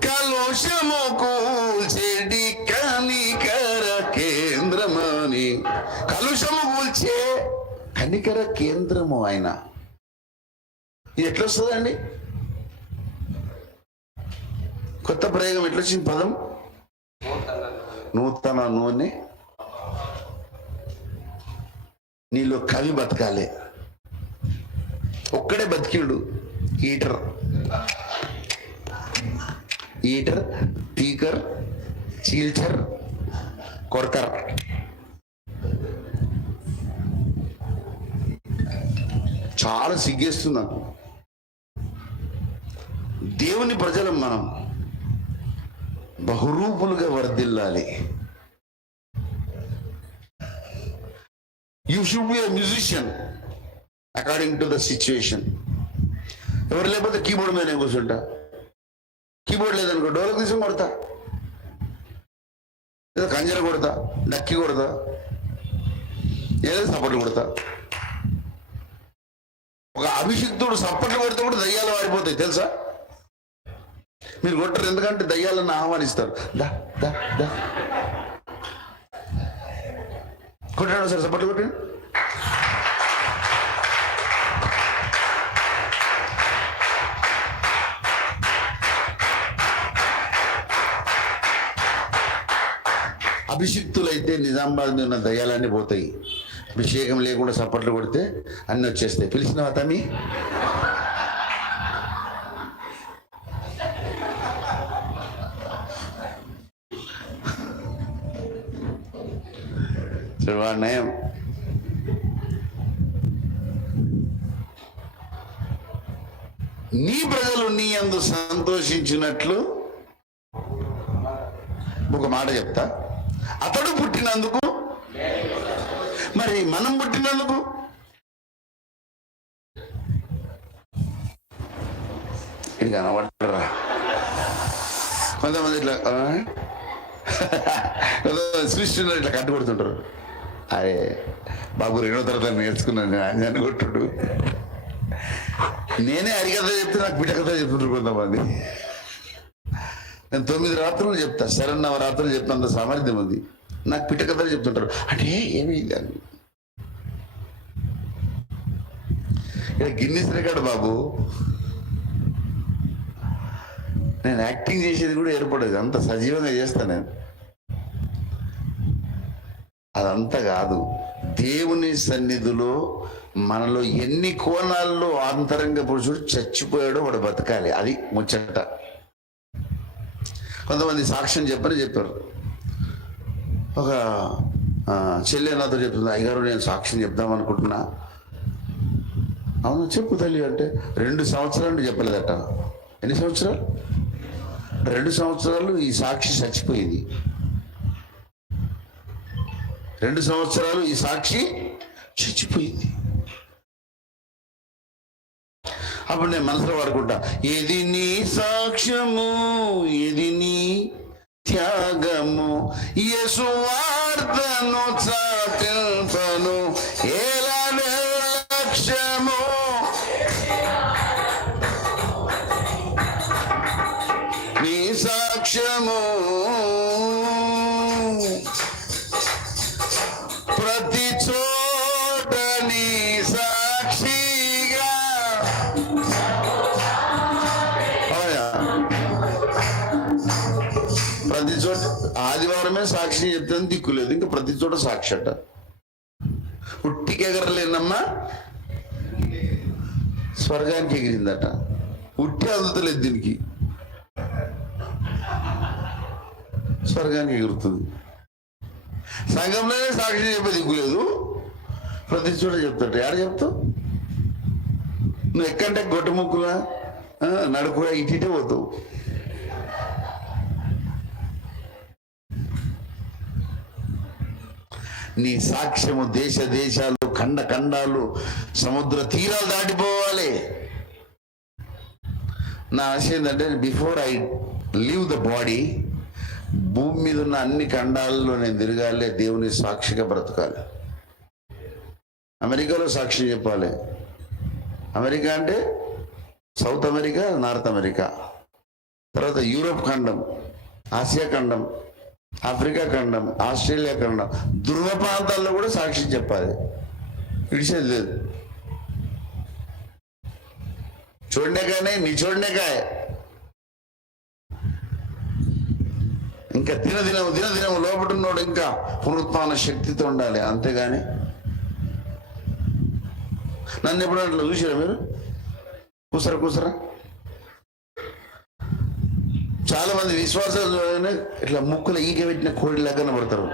కలుషము కూల్చేటి కనికర కేంద్రమని. కలుషము కూల్చే కనికర కేంద్రము ఆయన. ఇది ఎట్లా వస్తుందండి? కొత్త ప్రయోగం ఎట్లొచ్చింది పదం? నూతన నూనె. నీలో కవి బతకాలి. ఒక్కడే బతికిడు. ఈటర్, తీకర్, చీల్చర్, కొరకర్. చాలా సిగ్గేస్తుంది నాకు. దేవుని ప్రజలం మనం బహురూపులుగా వర్ధిల్లాలి. You should be a musician according to the situation. ఎవరు లేకపోతే కీబోర్డ్ మీద కూర్చుంటా. కీబోర్డ్ లేదనుకో డోలకు తీసుకుని కొడతా, ఏదో కంజర కొడతా, డక్కి కొడతా, ఏదో సప్పట్లు కొడతా. ఒక అభిషిక్తుడు సప్పట్లు కొడితే కూడా దయ్యాలు వారిపోతాయి తెలుసా? మీరు కొట్టరు, ఎందుకంటే దయ్యాలను ఆహ్వానిస్తారు. దా దా దా కొట్టాడు సార్, సప్పట్లు కొట్టాడు. అభిషిక్తులైతే నిజామాబాద్ ఉన్న దయ్యాలన్నీ పోతాయి. అభిషేకం లేకుండా సప్పట్లు కొడితే అన్నీ వచ్చేస్తాయి. పిలిచినవా తమ్మి? నయం. నీ ప్రజలు నీ యందు సంతోషించినట్లు. ఒక మాట చెప్తా, అతడు పుట్టినందుకు, మరి మనం పుట్టినందుకు ఇది కనబడరా? కొంతమంది ఇట్లా సృష్టిలో ఇట్లా కట్టుకొడుతుంటారు. అరే బాబు 2వ తరగతి నేర్చుకున్నాను అని కొట్టుడు. నేనే హరికథ చెప్తే నాకు పిటకథ చెప్తుంటారు కొంతమంది. నేను 9 రాత్రులు చెప్తా, శరన్నవరాత్రులు చెప్తాను, సామర్థ్యం ఉంది. నాకు పిటకథలు చెప్తుంటారు. అంటే ఏమి ఇక్కడ గిన్నిస్ రికార్డు బాబు. నేను యాక్టింగ్ చేసేది కూడా ఏర్పడదు, అంత సజీవంగా చేస్తాను నేను. అదంతా కాదు. దేవుని సన్నిధిలో మనలో ఎన్ని కోణాల్లో ఆంతరంగ పురుషుడు చచ్చిపోయాడో వాడు బతకాలి. అది ముచ్చట. కొంతమంది సాక్ష్యం చెప్పారు. ఒక చెల్లె నాతో చెప్తుంది, అయ్యగారు నేను సాక్ష్యం చెప్దాం అనుకుంటున్నా. అవును చెప్పు తల్లి అంటే 2 సంవత్సరాలు చెప్పలేదట. ఎన్ని సంవత్సరాలు? 2 సంవత్సరాలు ఈ సాక్షి చచ్చిపోయింది. 2 సంవత్సరాలు ఈ సాక్షి చచ్చిపోయింది. అప్పుడు నేను మనసులో పడుకుంటా, ఏది నీ సాక్ష్యము, ఏది నీ త్యాగము, యేసు వార్తను చాటింపను ఎలా నిర్లక్ష్యము. నీ సాక్ష్యము ప్రతి చోట నీ సాక్షిగా. ప్రతి చోట ఆదివారమే సాక్షి చెప్తాను దిక్కులేదు, ఇంకా ప్రతి చోట సాక్షి అట. ఉట్టికి ఎగరలేనమ్మా స్వర్గానికి ఎగిరిందట. ఉట్టి అందుతలేదు దీనికి. స్వర్గానికి ఎగురుతుంది. సంఘంలోనే సాక్షి చెప్పే దిక్కులేదు, ప్రతి చోట చెప్తాడు. యాడ చెప్తావు నువ్వు? ఎక్కంటే గొట్టముక్కులా నడుపురా ఇటే పోతావు. నీ సాక్ష్యము దేశ దేశాలు, ఖండ ఖండాలు, సముద్ర తీరాలు దాటిపోవాలి. నా ఆశ ఏంటంటే before I leave the body, భూమి మీద ఉన్న అన్ని ఖండాలలో నేను తిరగాలి, దేవుని సాక్షిగా బ్రతకాలి. అమెరికాలో సాక్షి చెప్పాలి. అమెరికా అంటే సౌత్ అమెరికా, నార్త్ అమెరికా, తర్వాత యూరోప్ ఖండం, ఆసియా ఖండం, ఆఫ్రికా ఖండం, ఆస్ట్రేలియా ఖండం, ధృవ ప్రాంతాల్లో కూడా సాక్షి చెప్పాలి. విడిచేది లేదు. చూడనేకానే నీ చూడనేకాయ. ఇంకా దినదినం లోపడున్నాడు ఇంకా పునరుత్థాన శక్తితో ఉండాలి. అంతేగాని నన్ను ఎప్పుడు అట్లా చూసారా మీరు? కూసరా చాలా మంది విశ్వాసాలు ఇట్లా ముక్కులు ఈగ పెట్టిన కోడిలాగా కనబడతారు.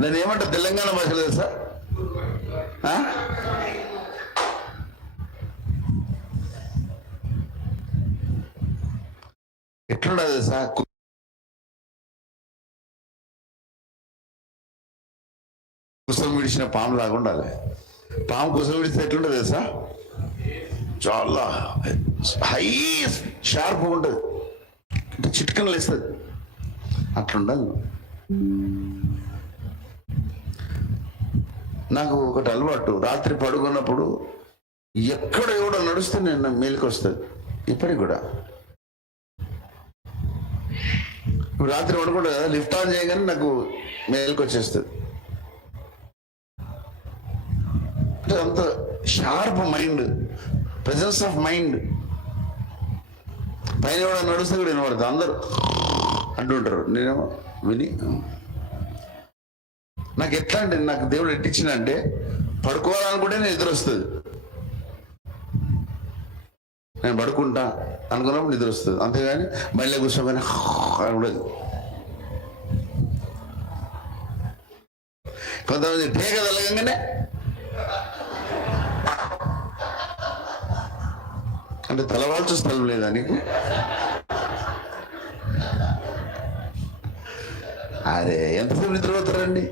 దాన్ని ఏమంటారు తెలంగాణ భాషలో తెలుసా? ఎట్లుండదు తెలుసా? కుసం విడిచిన పాము లాగా ఉండాలి. పాము కుసం విడిస్తే ఎట్లుంటుంది తెలుసా? చాలా హై షార్ప్ ఉంటుంది, అంటే చిట్కనలు వేస్తుంది. అట్లుండదు. నాకు ఒకటి అలవాటు, రాత్రి పడుకున్నప్పుడు ఎక్కడ ఎవడో నడుస్తే నేను మేలుకి వస్తుంది. ఇప్పటికి కూడా ఇప్పుడు రాత్రి పడుకుంటా కదా, లిఫ్ట్ ఆన్ చేయగానే నాకు మేలుకి వచ్చేస్తుంది. అంత sharp mind, presence of mind. పైన ఎవడో నడుస్తే కూడా వినబడుతుంది. అందరూ అంటుంటారు, నేనేమో విని. నాకు ఎట్లా అంటే, నాకు దేవుడు ఎట్టించినంటే పడుకోవాలనుకుంటే నేను నిద్ర వస్తుంది. నేను పడుకుంటా అనుకున్నప్పుడు నిద్ర వస్తుంది. అంతేగాని మళ్ళీ కూర్చోగానే ఉండదు. కొంతమంది టేక తలగంగానే అంటే తలవాల్చు స్థలం లేదా నీకు? అరే ఎంతసేపు నిద్రపోతారండి?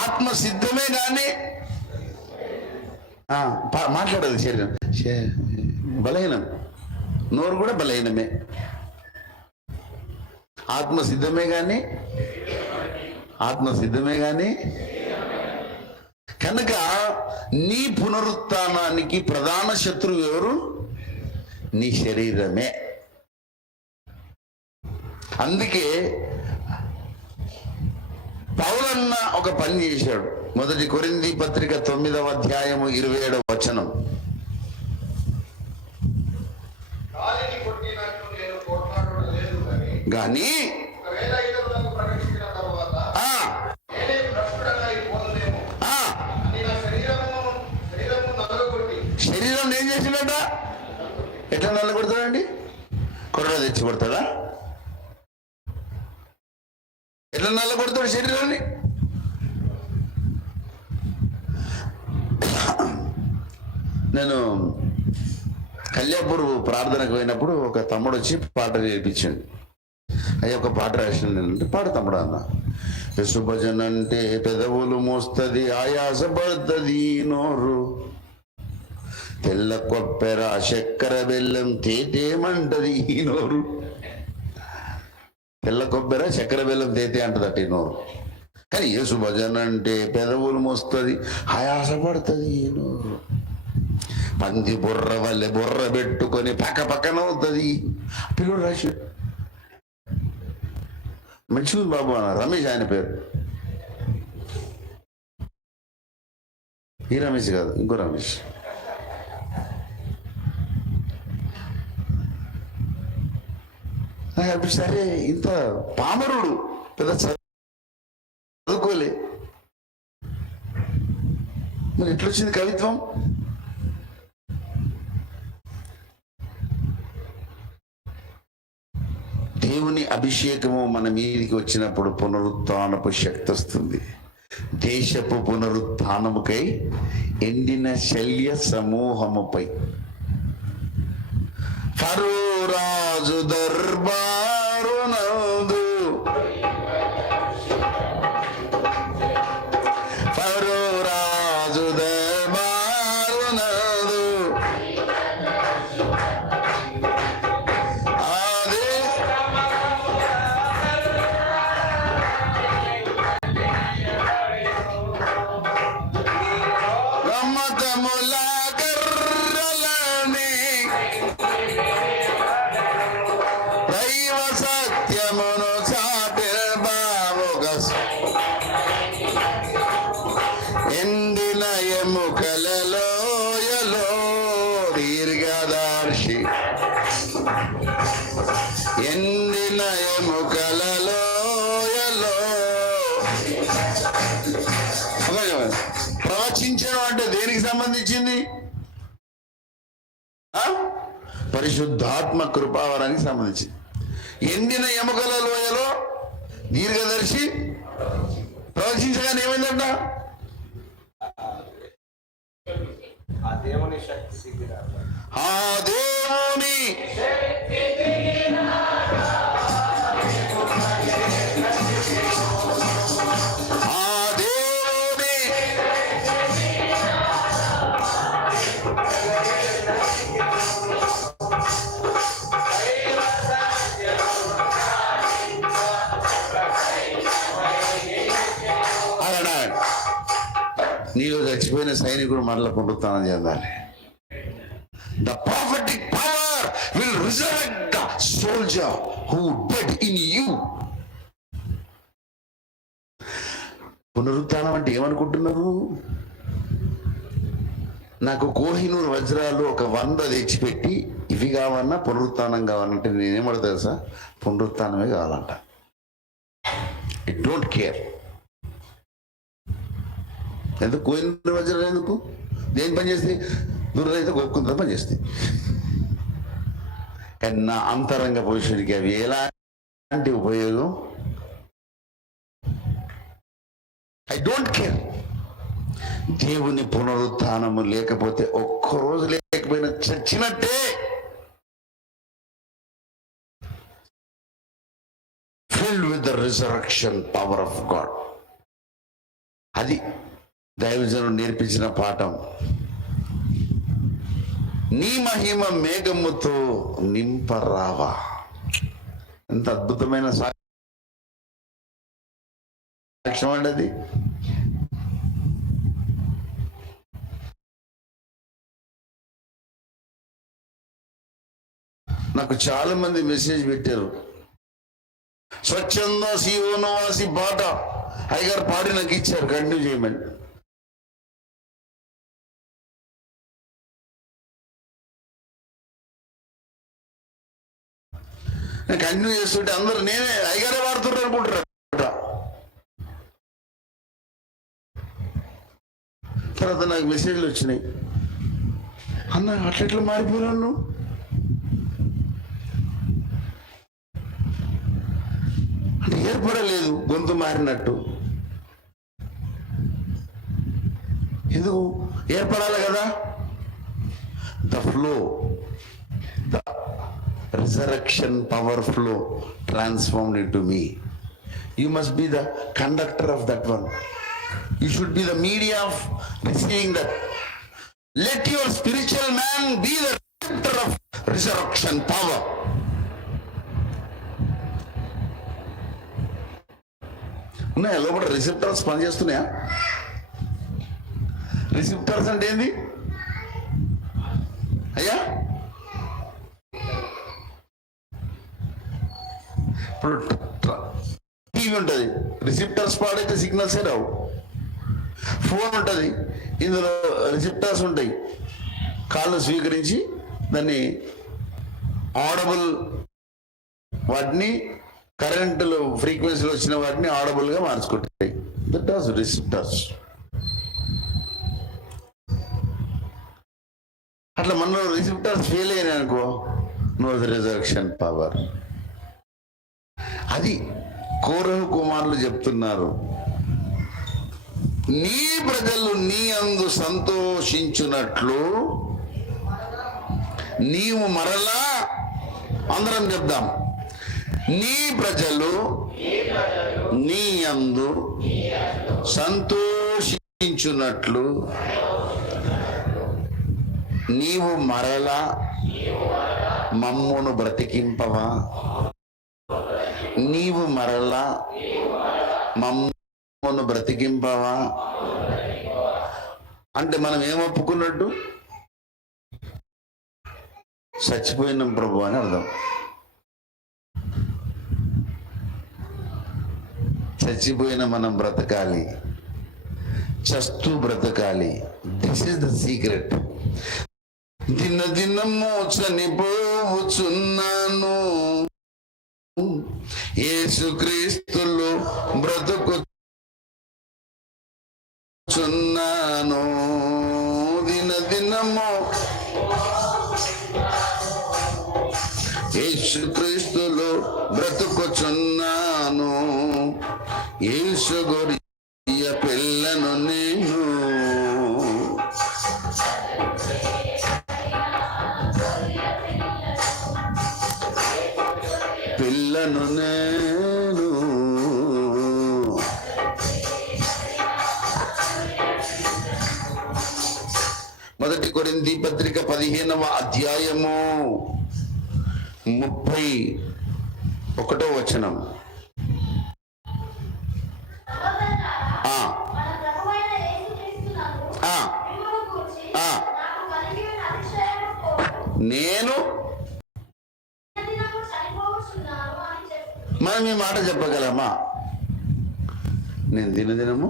ఆత్మ సిద్ధమే కానీ మాట్లాడదు శరీరం బలహీనం, నోరు కూడా బలహీనమే. ఆత్మ సిద్ధమే కానీ కనుక నీ పునరుత్థానానికి ప్రధాన శత్రువు ఎవరు? నీ శరీరమే. అందుకే పౌలన్న ఒక పని చేశాడు. 1 కొరింథీ పత్రిక 9వ అధ్యాయము 27వ వచనం. కానీ శరీరం ఏం చేసినట? ఎట్లా నల్లగొడతాడండి? కొరడ తెచ్చి కొడతాడా? ఎట్లా నల్లగొడతాడు శరీరాన్ని? నేను కళ్యాపూర్ ప్రార్థనకు పోయినప్పుడు ఒక తమ్ముడు వచ్చి పాట నేర్పించాడు. అయ్యా ఒక పాట రాసింది అంటే, పాడు తమ్ముడు అన్న. యశుభజన అంటే పెదవులు మోస్తుంది, ఆయాసపడుతుంది నోరు, తెల్ల కొప్పెర చక్కెర బెల్లం తేతేమంటది ఈ నోరు. తెల్ల కొబ్బెర చక్కెర బెల్లం తేతే అంటదట ఈ నోరు. కానీ యేసు భజన అంటే పెదవులు మోస్తుంది, ఆయాసపడుతుంది ఈ నోరు. పంది బుర్ర వల్లే బుర్ర పెట్టుకొని పక్కన అవుతుంది. పిల్లడు రాసి మంచిది బాబు అన్న. రమేష్ ఆయన పేరు. ఈ రమేష్ కాదు, ఇంకో రమేష్. సరే ఇంత పామరుడు, పెద్ద చదువుకోలే, మరి ఎట్లొచ్చింది కవిత్వం? దేవుని అభిషేకము మన మీదికి వచ్చినప్పుడు పునరుత్థానపు శక్తి వస్తుంది. దేశపు పునరుత్థానముకై ఎండిన శల్య సమూహముపై ఫరో రాజు దర్బారునందు ఫరో రాజు దర్బారునందు అదే నమ్మకముల కర్రలని దైవ సత్యమును చాటిల్బాముగ ఎండిన ఎముకలలోయలో దీర్ఘదర్శి ఎండిన ఎముకలలోయలో ప్రవచించడం అంటే దేనికి సంబంధించింది? పరిశుద్ధాత్మ కృపావరానికి సంబంధించింది. ఎండిన ఎముకల లోయలో దీర్ఘదర్శి ప్రవచించగానే ఏమైందంట? ఆ దేవుని శక్తి దిగిరా. ఆ దేవుని నీలో చచ్చిపోయిన సైనికుడు మరల పునరుత్థానం చెందాలి. The prophetic power will resurrect the soldier who dead in you. పునరుత్థానం అంటే ఏమనుకుంటున్నారు? నాకు కోహినూరు వజ్రాలు ఒక 100 తెచ్చిపెట్టి ఇవి కావన్నా పునరుత్థానం కావాలంటే నేనేమడతా తెలుసా? పునరుత్థానమే కావాలంట. I don't care. ఎందుకు కోహినూరు వజ్రాలు? ఎందుకు? దేని పని చేస్తే? దుర్రైతే గొప్పకుంత పని చేస్తాయి. కానీ నా అంతరంగ పురుషుడికి అవి ఎలాంటి ఉపయోగం? I don't care. దేవుని పునరుత్థానము లేకపోతే, ఒక్కరోజు లేకపోయినా చచ్చినట్టే. Filled with the resurrection power of God. అది దైవజనుడు నేర్పించిన పాఠం. నీ మహిమ మేఘముతో నింపరావా. ఎంత అద్భుతమైన సాక్ష్యం అండి అది. నాకు చాలా మంది మెసేజ్ పెట్టారు, స్వచ్ఛంద సీఓనవాసి పాట అయ్యగారు పాడి నాకు ఇచ్చారు, కంటిన్యూ చేయమని. కంటిన్యూ చేస్తుంటే అందరు నేనే అయ్యగారే పాడుతున్నారు అనుకుంటారు. తర్వాత నాకు మెసేజ్లు వచ్చినాయి, అన్న అట్లెట్లా మారిపోయాను. అంటే ఏర్పడలేదు గొంతు మారినట్టు. ఎందుకు ఏర్పడాలి కదా? The flow, the resurrection power flow transformed into me. You must be the conductor of that one. You should be the media of receiving that. Let your spiritual man be the conductor of resurrection power. ఉన్నాయా లోపల receptors పనిచేస్తున్నాయా? Receptors అంటే ఏంది అయ్యా? ఇప్పుడు TV ఉంటుంది, receptors పాడైతే సిగ్నల్సే రావు. Phone ఉంటుంది, ఇందులో receptors ఉంటాయి, కాళ్ళు స్వీకరించి దాన్ని ఆడబుల్, వాటిని కరెంటులో ఫ్రీక్వెన్సీలో వచ్చిన వాటిని ఆడబుల్గా మార్చుకుంటాయి. That was receptors. అట్లా మన రిసిప్టర్స్ ఫెయిల్ అయినాయి అనుకో, నో రిజర్వేషన్ పవర్. అది కోరహు కుమారులు చెప్తున్నారు, నీ ప్రజలు నీ అందు సంతోషించున్నట్లు నీవు మరలా, అందరం చెప్దాం, నీ ప్రజలు నీ అందు సంతోషించున్నట్లు నీవు మరలా మమ్మును బ్రతికింపవా, నీవు మరలా మమ్మును బ్రతికింపవా. అంటే మనం ఏం ఒప్పుకున్నట్టు? చచ్చిపోయినాం ప్రభు అని అర్థం. చచ్చిపోయిన మనం బ్రతకాలి, చస్తూ బ్రతకాలి. This is the secret. దినము చనిపోవచ్చున్నాను, యేసుక్రీస్తులో బ్రతుకుచున్నాను. దినము యేసుక్రీస్తులో బ్రతుకుచున్నాను, యేసు గొర్రె పిల్లను నేను. పిల్లను నేను. మొదటి కొరింథీ పత్రిక 15వ అధ్యాయము 31వ వచనం. నేను మనం ఈ మాట చెప్పగలమా? నేను దినదినము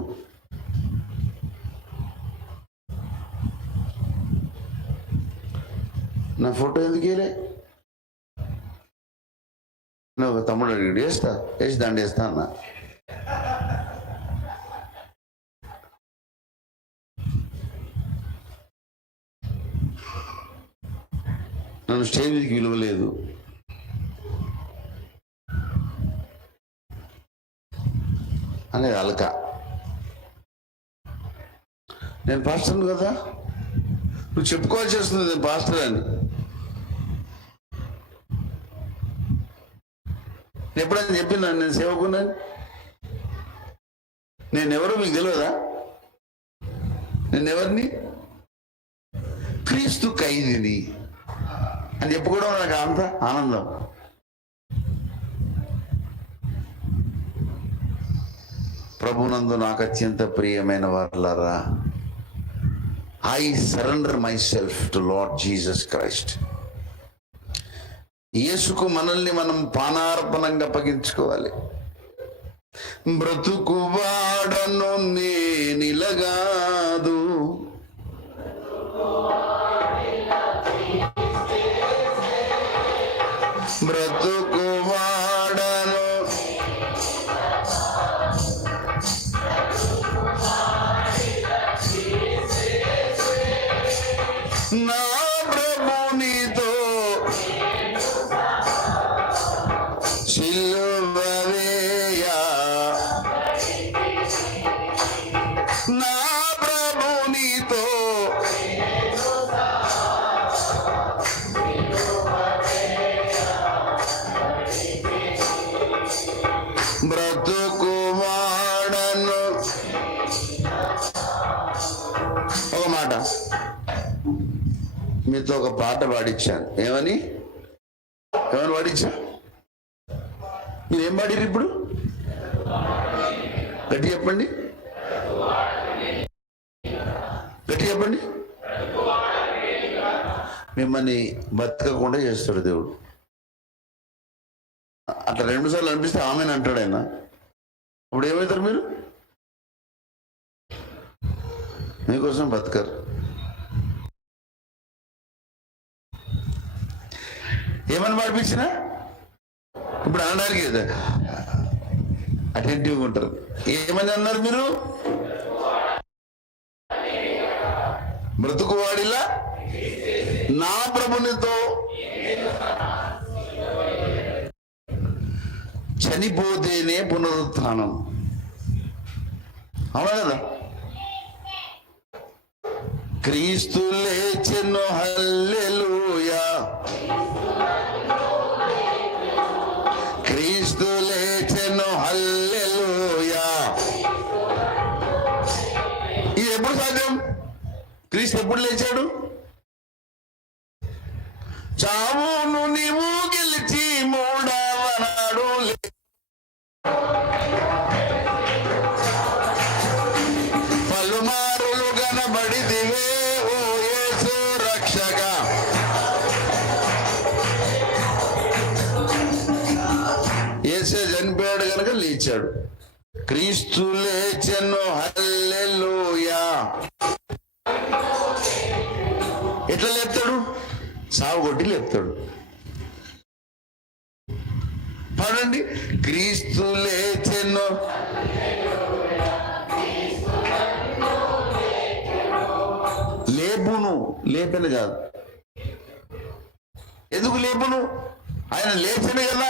నా ఫోటో ఎందుకు వేయలే? నువ్వు తమ్ముడు అడిగాడు, వేసి దాండి వేస్తా అన్నా. నన్ను స్టేజ్ మీదకి విలువలేదు. అనేది అలక. నేను పాస్టర్ను కదా, నువ్వు చెప్పుకోవాల్సి వస్తుంది నేను పాస్టర్ అని. ఎప్పుడైనా చెప్పినా నేను సేవకున్నాను? నేనెవరో మీకు తెలియదా? నేనెవరిని? క్రీస్తు ఖైదీని అని చెప్పుకోవడం నాకు అంత ఆనందం. ప్రభునందు నాకు అత్యంత ప్రియమైన వారలారా, I surrender my self to lord Jesus Christ. యేసుకు మనల్ని మనం పానార్పణంగా అప్పగించుకోవాలి. బ్రతుకువాడను నేనిలగాదు, బ్రతుకువాడను నా ప్రభునితో సిలువవేయా, నా ప్రభునితో బ్రతుకువాడను. ఒక మాట మీతో ఒక పాట పాడించాను. ఏమని పాడించా? మీరు ఏం పాడిరు ఇప్పుడు? గట్టి చెప్పండి, గట్టి చెప్పండి. మిమ్మల్ని బతకకుండా చేస్తాడు దేవుడు. అట్లా 2 సార్లు అనిపిస్తే ఆమెను అంటాడు ఆయన. అప్పుడు ఏమవుతారు మీరు? మీకోసం బతకరు. ఏమని పాడిపించినా ఇప్పుడు అనడానికి అటెంటివ్గా ఉంటారు. ఏమని అన్నారు మీరు? బ్రతుకువాడిలా నా ప్రభునితో చనిపోతేనే పునరుత్థానం. అవునా కదా? క్రీస్తు లేచెను హల్లెలూయా, క్రీస్తు లేచెను హల్లెలూయా. ఇది ఎప్పుడు సాధ్యం? క్రీస్తు ఎప్పుడు లేచాడు? చావును నీవు గెలిచి మూడవ నాడు పలుమారులు కనబడిదివే ఓ యేసు రక్షక. యేసే చనిపోయాడు కనుక లేచాడు. క్రీస్తు లేచెను హల్లెలూయా. ఎట్లా లేపుతాడు? సావు కొట్టి లేపుతాడు. పాడండి. క్రీస్తు లేచెను. లేపును, లేపను కాదు. ఎందుకు లేపును? ఆయన లేచను కదా.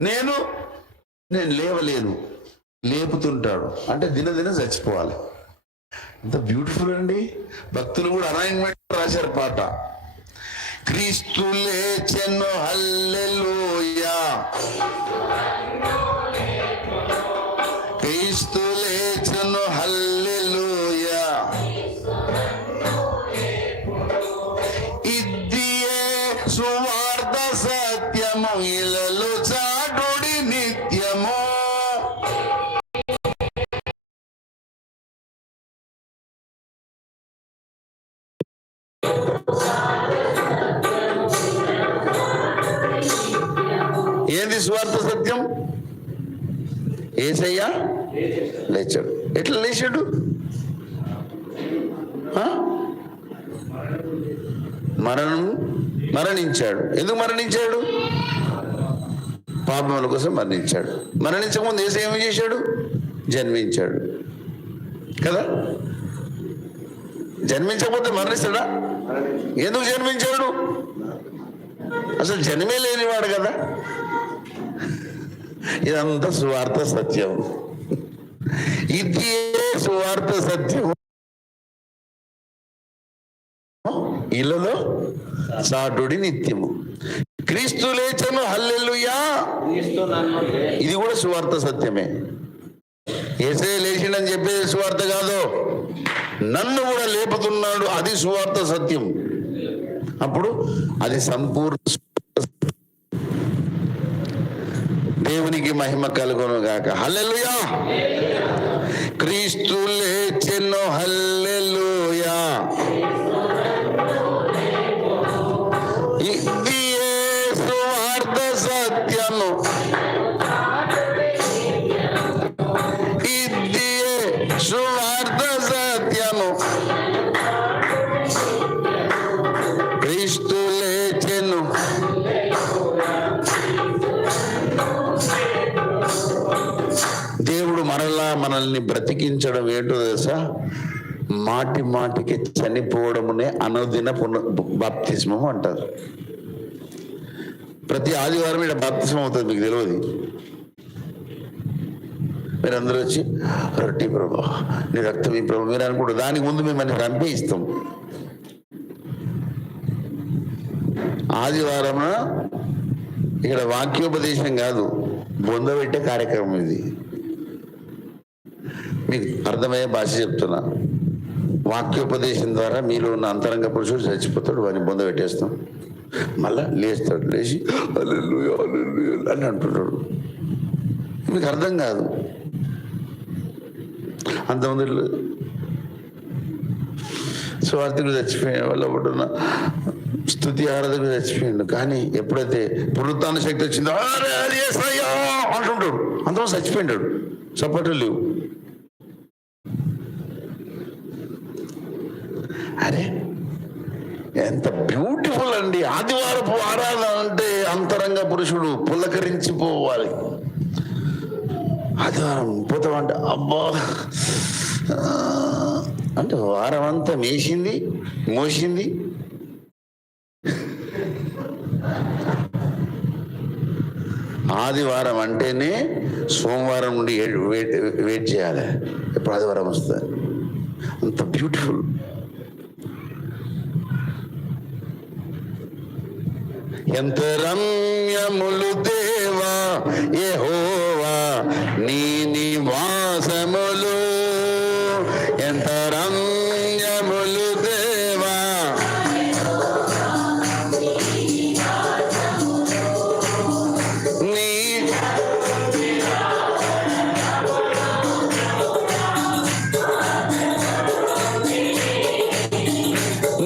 నేను లేవలేను, లేపుతుంటాడు. అంటే దినదిన చచ్చిపోవాలి. ఎంత బ్యూటిఫుల్ అండి. భక్తులు కూడా అనాయింట్మెంట్ రాశారు పాట. క్రీస్తు లేచెను హల్లెలూయా, క్రీస్తు లేచెను హల్లెలూయా. ఇద్దియే సువార్త సత్యము, ఇలలో చాటుడి నిత్యము. ఏంది సువార్త సత్యం? యేసయ్య లేచాడు. ఎట్లా లేచాడు? మరణించాడు. ఎందుకు మరణించాడు? పాపముల కోసం మరణించాడు. మరణించకముందు యేసయ్య ఏమి చేశాడు? జన్మించాడు కదా. జన్మించకపోతే మరణిస్తాడా? ఎందుకు జన్మించాడు? అసలు జన్మే లేనివాడు కదా. ఇదంతా సువార్త సత్యం. ఇది సువార్త సత్యం. ఇళ్ళలో సాటుడి నిత్యము. క్రీస్తు లేచెను హల్లెలూయా. ఇది కూడా సువార్త సత్యమే. యేసయ్య లేచిండని చెప్పేది సువార్త కాదు. నన్ను కూడా లేపుతున్నాడు, అది సువార్త సత్యం. అప్పుడు అది సంపూర్ణ. దేవునికి మహిమ కలుగును గాక. హల్లెలూయా. క్రీస్తు లేచెను హల్లెలూయా. ఇది సువార్త సత్యము, ఇది సువార్త సత్యము. క్రీస్తు లేచెను. దేవుడు మరలా మనల్ని బ్రతికించడం ఏంటో తెలుసా? మాటి మాటికి చనిపోవడమునే అనుదిన బాప్తిస్మం అంటారు. ప్రతి ఆదివారం ఇక్కడ బాప్తిస్మం అవుతుంది, మీకు తెలియదు. మీరందరూ వచ్చి రొట్టి ప్రభు, నీ రక్తం ఈ ప్రభు మీరు అనుకుంటారు. దానికి ముందు మిమ్మల్ని రంపే ఇస్తాం. ఆదివారం ఇక్కడ వాక్యోపదేశం కాదు, బొందబెట్టే కార్యక్రమం ఇది. మీకు అర్థమయ్యే భాష చెప్తున్నా. వాక్యోపదేశం ద్వారా మీలో ఉన్న అంతరంగ పురుషుడు చచ్చిపోతాడు, వాడిని బొందబెట్టేస్తాం. మళ్ళా లేస్తాడు, లేచి హల్లెలూయా హల్లెలూయా అని అంటున్నాడు. మీకు అర్థం కాదు. అంతమంది స్వార్థికుడు చచ్చిపోయిన వాళ్ళ ఒకటి స్తుతి ఆరాధకుడు చచ్చిపోయాడు. కానీ ఎప్పుడైతే పునరుత్థాన శక్తి వచ్చిందో అంటుంటాడు, అంతమంది చచ్చిపోయినాడు. సపోర్ట్లు లేవు. అరే ఎంత బ్యూటిఫుల్ అండి. ఆదివారపు ఆరాధన అంటే అంతరంగ పురుషుడు పులకరించిపోవాలి. ఆదివారం పోతామంటే అబ్బా అంటే వారం అంతా మేసింది మోసింది ఆదివారం అంటేనే సోమవారం నుండి వెయిట్ చేయాలి, ఎప్పుడు ఆదివారం వస్తుంది. అంత బ్యూటిఫుల్. ఎంత రమ్యములు దేవా యెహోవా నీ నివాసములు, ఎంత రమ్యములు దేవా. నీ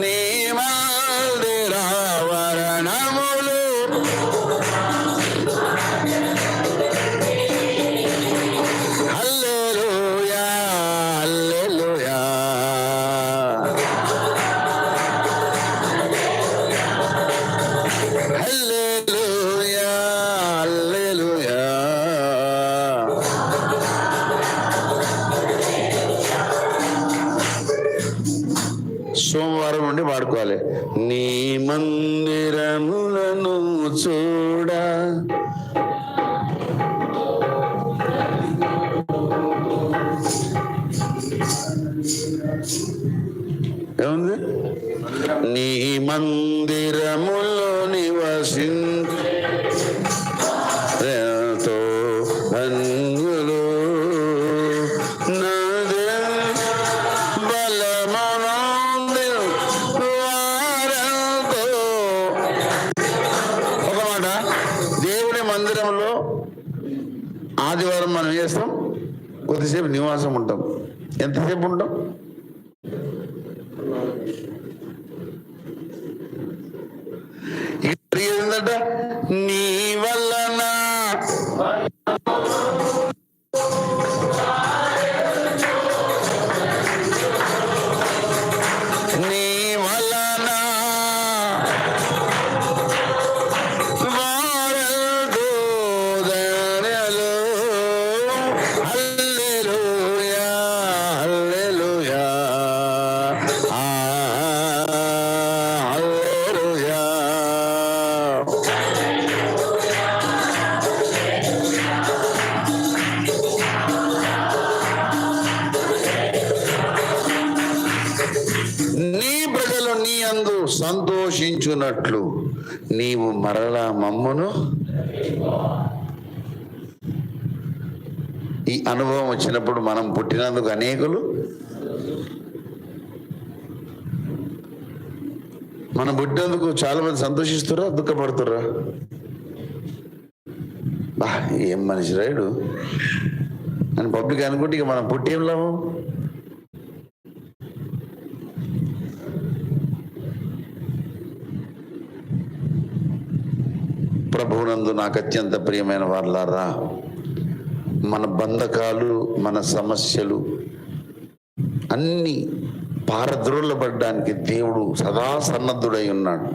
నీ మందిరావరణములు, హల్లెలూయా హల్లెలూయా. హల్లెలూయా హల్లెలూయా. సోమవారం నుండి వాడుకోవాలి. నీ మందిరములను చూడ, ఏముంది? నీ మందిరములో నివసింతో ధన్యులు, నాదే బలమునందు వారంతో. ఒక మాట, దేవుని మందిరంలో ఆదివారం మనం చేస్తాం, కొద్దిసేపు నివాసం ఉంటాం. ఎంతసేపు ఉంటాం? ఇక్కడ ఏంటంట, నీ వలన నీ వలన వారదు ధన్యులు. హల్లెలూయా హల్లెలూయా హల్లెలూయా. నీ ప్రజలు నీ యందు సంతోషించున్నట్లు నీవు మరలా మమ్మును. ఈ అనుభవం వచ్చినప్పుడు మనం పుట్టినందుకు అనేకులు, మనం పుట్టినందుకు చాలా మంది సంతోషిస్తురా, దుఃఖపడుతురా? బా ఏం మనిషి రాయుడు అని పబ్లిక్ అనుకుంటే ఇక మనం పుట్టి ఏం లాభం? ప్రభువునందు నాకు అత్యంత ప్రియమైన వారలారా, మన బంధకాలు, మన సమస్యలు అన్నీ పారద్రోలబడ్డానికి దేవుడు సదా సన్నద్ధుడై ఉన్నాడు.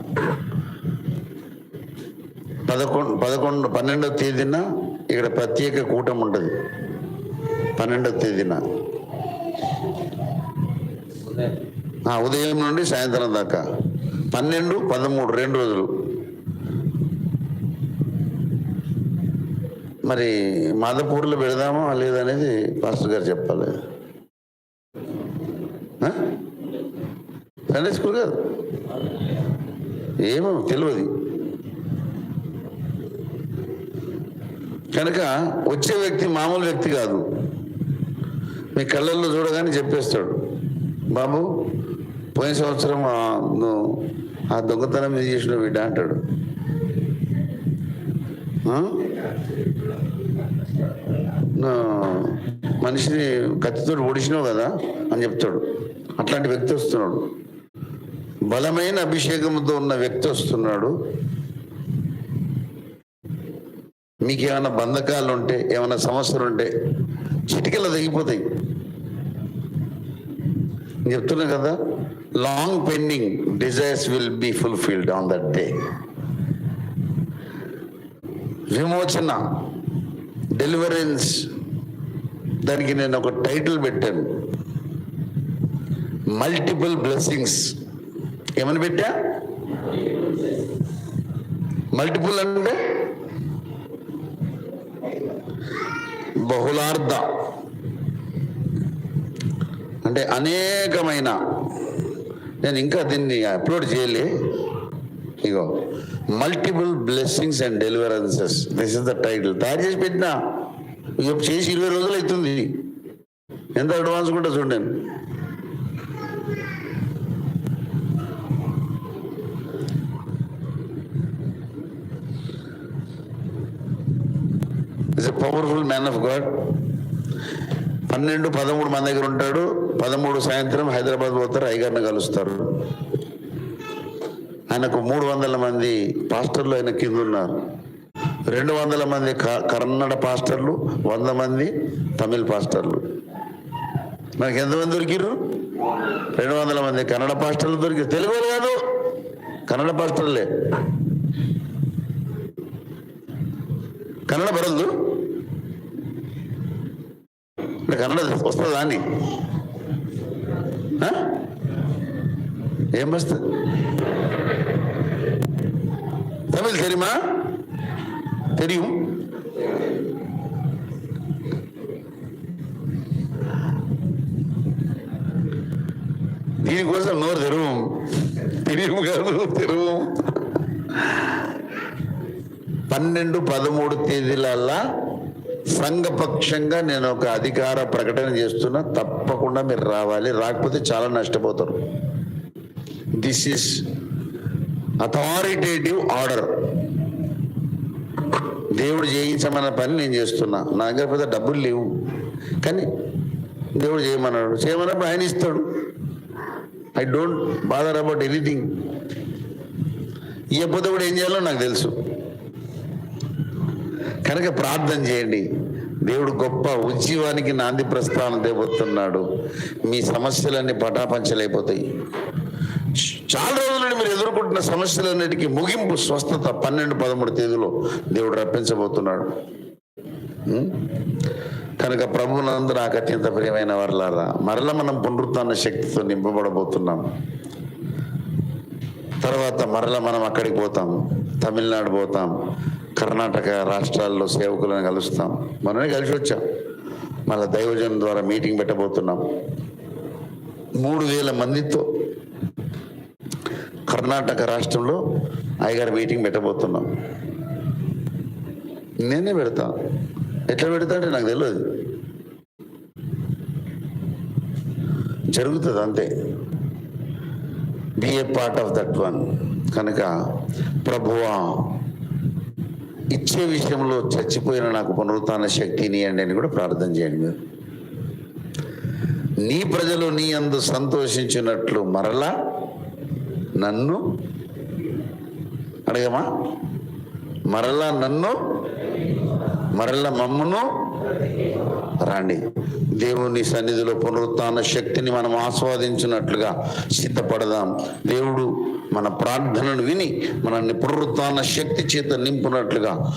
12వ తేదీన ఇక్కడ ప్రత్యేక కూటం ఉంటుంది. 12వ తేదీన ఉదయం నుండి సాయంత్రం దాకా, 12, 13 2 రోజులు. మరి మాధవపూర్లో పెడదామా లేదనేది పాస్టర్ గారు చెప్పాలి. సండే స్కూల్ కాదు, ఏమో తెలియదు. కనుక వచ్చే వ్యక్తి మామూలు వ్యక్తి కాదు. మీ కళ్ళల్లో చూడగానే చెప్పేస్తాడు, బాబు పోయిన సంవత్సరం నువ్వు ఆ దొంగతనం మీద చేసిన బిడ్డ అంటాడు. మనిషిని కత్తితో ఓడిసినావు కదా అని చెప్తాడు. అట్లాంటి వ్యక్తి వస్తున్నాడు, బలమైన అభిషేకంతో ఉన్న వ్యక్తి వస్తున్నాడు. మీకు ఏమైనా బంధకాలు ఉంటే, ఏమైనా సమస్యలు ఉంటే చిటికలు తగ్గిపోతాయి. చెప్తున్నా కదా, long pending desires will be fulfilled on that day. విమోచన, డెలివరెన్స్, దానికి నేను ఒక టైటిల్ పెట్టాను, మల్టిపుల్ బ్లెస్సింగ్స్. ఏమని పెట్టా? మల్టిపుల్ అంటే బహుళార్థ అంటే అనేకమైన. నేను ఇంకా దీన్ని అప్లోడ్ చేయలే. ఇగో multiple blessings and deliverances, this is the title. తయారు చేసి పెట్టినా ఇక చేసి 20 రోజులు అవుతుంది. ఎంత అడ్వాన్స్ కూడా చూడండి. Is a powerful man of God. 12-13 మన దగ్గర ఉంటాడు. 13 సాయంత్రం హైదరాబాద్ పోతారు, అయ్యగారిని కలుస్తారు. ఆయనకు 300 మంది పాస్టర్లు ఆయన కింద ఉన్నారు. 200 మంది కన్నడ పాస్టర్లు, 100 మంది తమిళ్ పాస్టర్లు. మనకి ఎంతమంది దొరికిరు? 200 మంది కన్నడ పాస్టర్లు దొరికిరు. తెలుగు కాదు, కన్నడ పాస్టర్లే. కన్నడ బరదు అంటే కన్నడ వస్తుందా అని? ఏం వస్తుంది? తమిళ్ தெரியுமா? தெரியும். దీనికోసం నోరు తెరువు. తెలియము కాదు, తెరువు. 12-13 తేదీలల్లా సంఘపక్షంగా నేను ఒక అధికార ప్రకటన చేస్తున్నా. తప్పకుండా మీరు రావాలి. రాకపోతే చాలా నష్టపోతారు. This is authoritative order. దేవుడు చేయించమన్న పని నేను చేస్తున్నా. నా దగ్గర పెద్ద డబ్బులు లేవు, కానీ దేవుడు చేయమన్నాడు. చేయమన్నప్పుడు ఆయన ఇస్తాడు. I don't bother about anything. ఇవ్వకపోతే కూడా ఏం చేయాలో నాకు తెలుసు. కనుక ప్రార్థన చేయండి. దేవుడు గొప్ప ఉద్యమానికి నాంది ప్రస్థానం తేబోతున్నాడు. మీ సమస్యలన్నీ పటాపంచలైపోతాయి. చాలా రోజుల నుండి మీరు ఎదుర్కొంటున్న సమస్యలన్నిటికీ ముగింపు, స్వస్థత 12-13 తేదీలో దేవుడు రప్పించబోతున్నాడు. కనుక ప్రభువునందు నాకు అత్యంత ప్రియమైన వారలారా, మరల మనం పునరుత్థాన శక్తితో నింపబడబోతున్నాం. తర్వాత మరల మనం అక్కడికి పోతాం, తమిళనాడు పోతాం, కర్ణాటక రాష్ట్రాల్లో సేవకులను కలుస్తాం. మనమే కలిసి వచ్చాం. మళ్ళీ దైవజనం ద్వారా మీటింగ్ పెట్టబోతున్నాం. 3000 మందితో కర్ణాటక రాష్ట్రంలో అయ్యగారు మీటింగ్ పెట్టబోతున్నాం. నేనే పెడతా. ఎట్లా పెడతా అంటే నాకు తెలియదు, జరుగుతుంది అంతే. Be a part of that one. కనుక ప్రభువా, ఇచ్చే విషయంలో చచ్చిపోయిన నాకు పునరుత్థాన శక్తిని ఇవ్వండి అని కూడా ప్రార్థన చేయండి. మీరు నీ ప్రజలు నీ అందు సంతోషించినట్లు మరలా నన్ను అడగమా, మరలా నన్ను, మరలా మమ్మను రండి. దేవుని సన్నిధిలో పునరుత్థాన శక్తిని మనం ఆస్వాదించినట్లుగా సిద్ధపడదాం. దేవుడు మన ప్రార్థనను విని మనల్ని పునరుత్థాన శక్తి చేత నింపునట్లుగా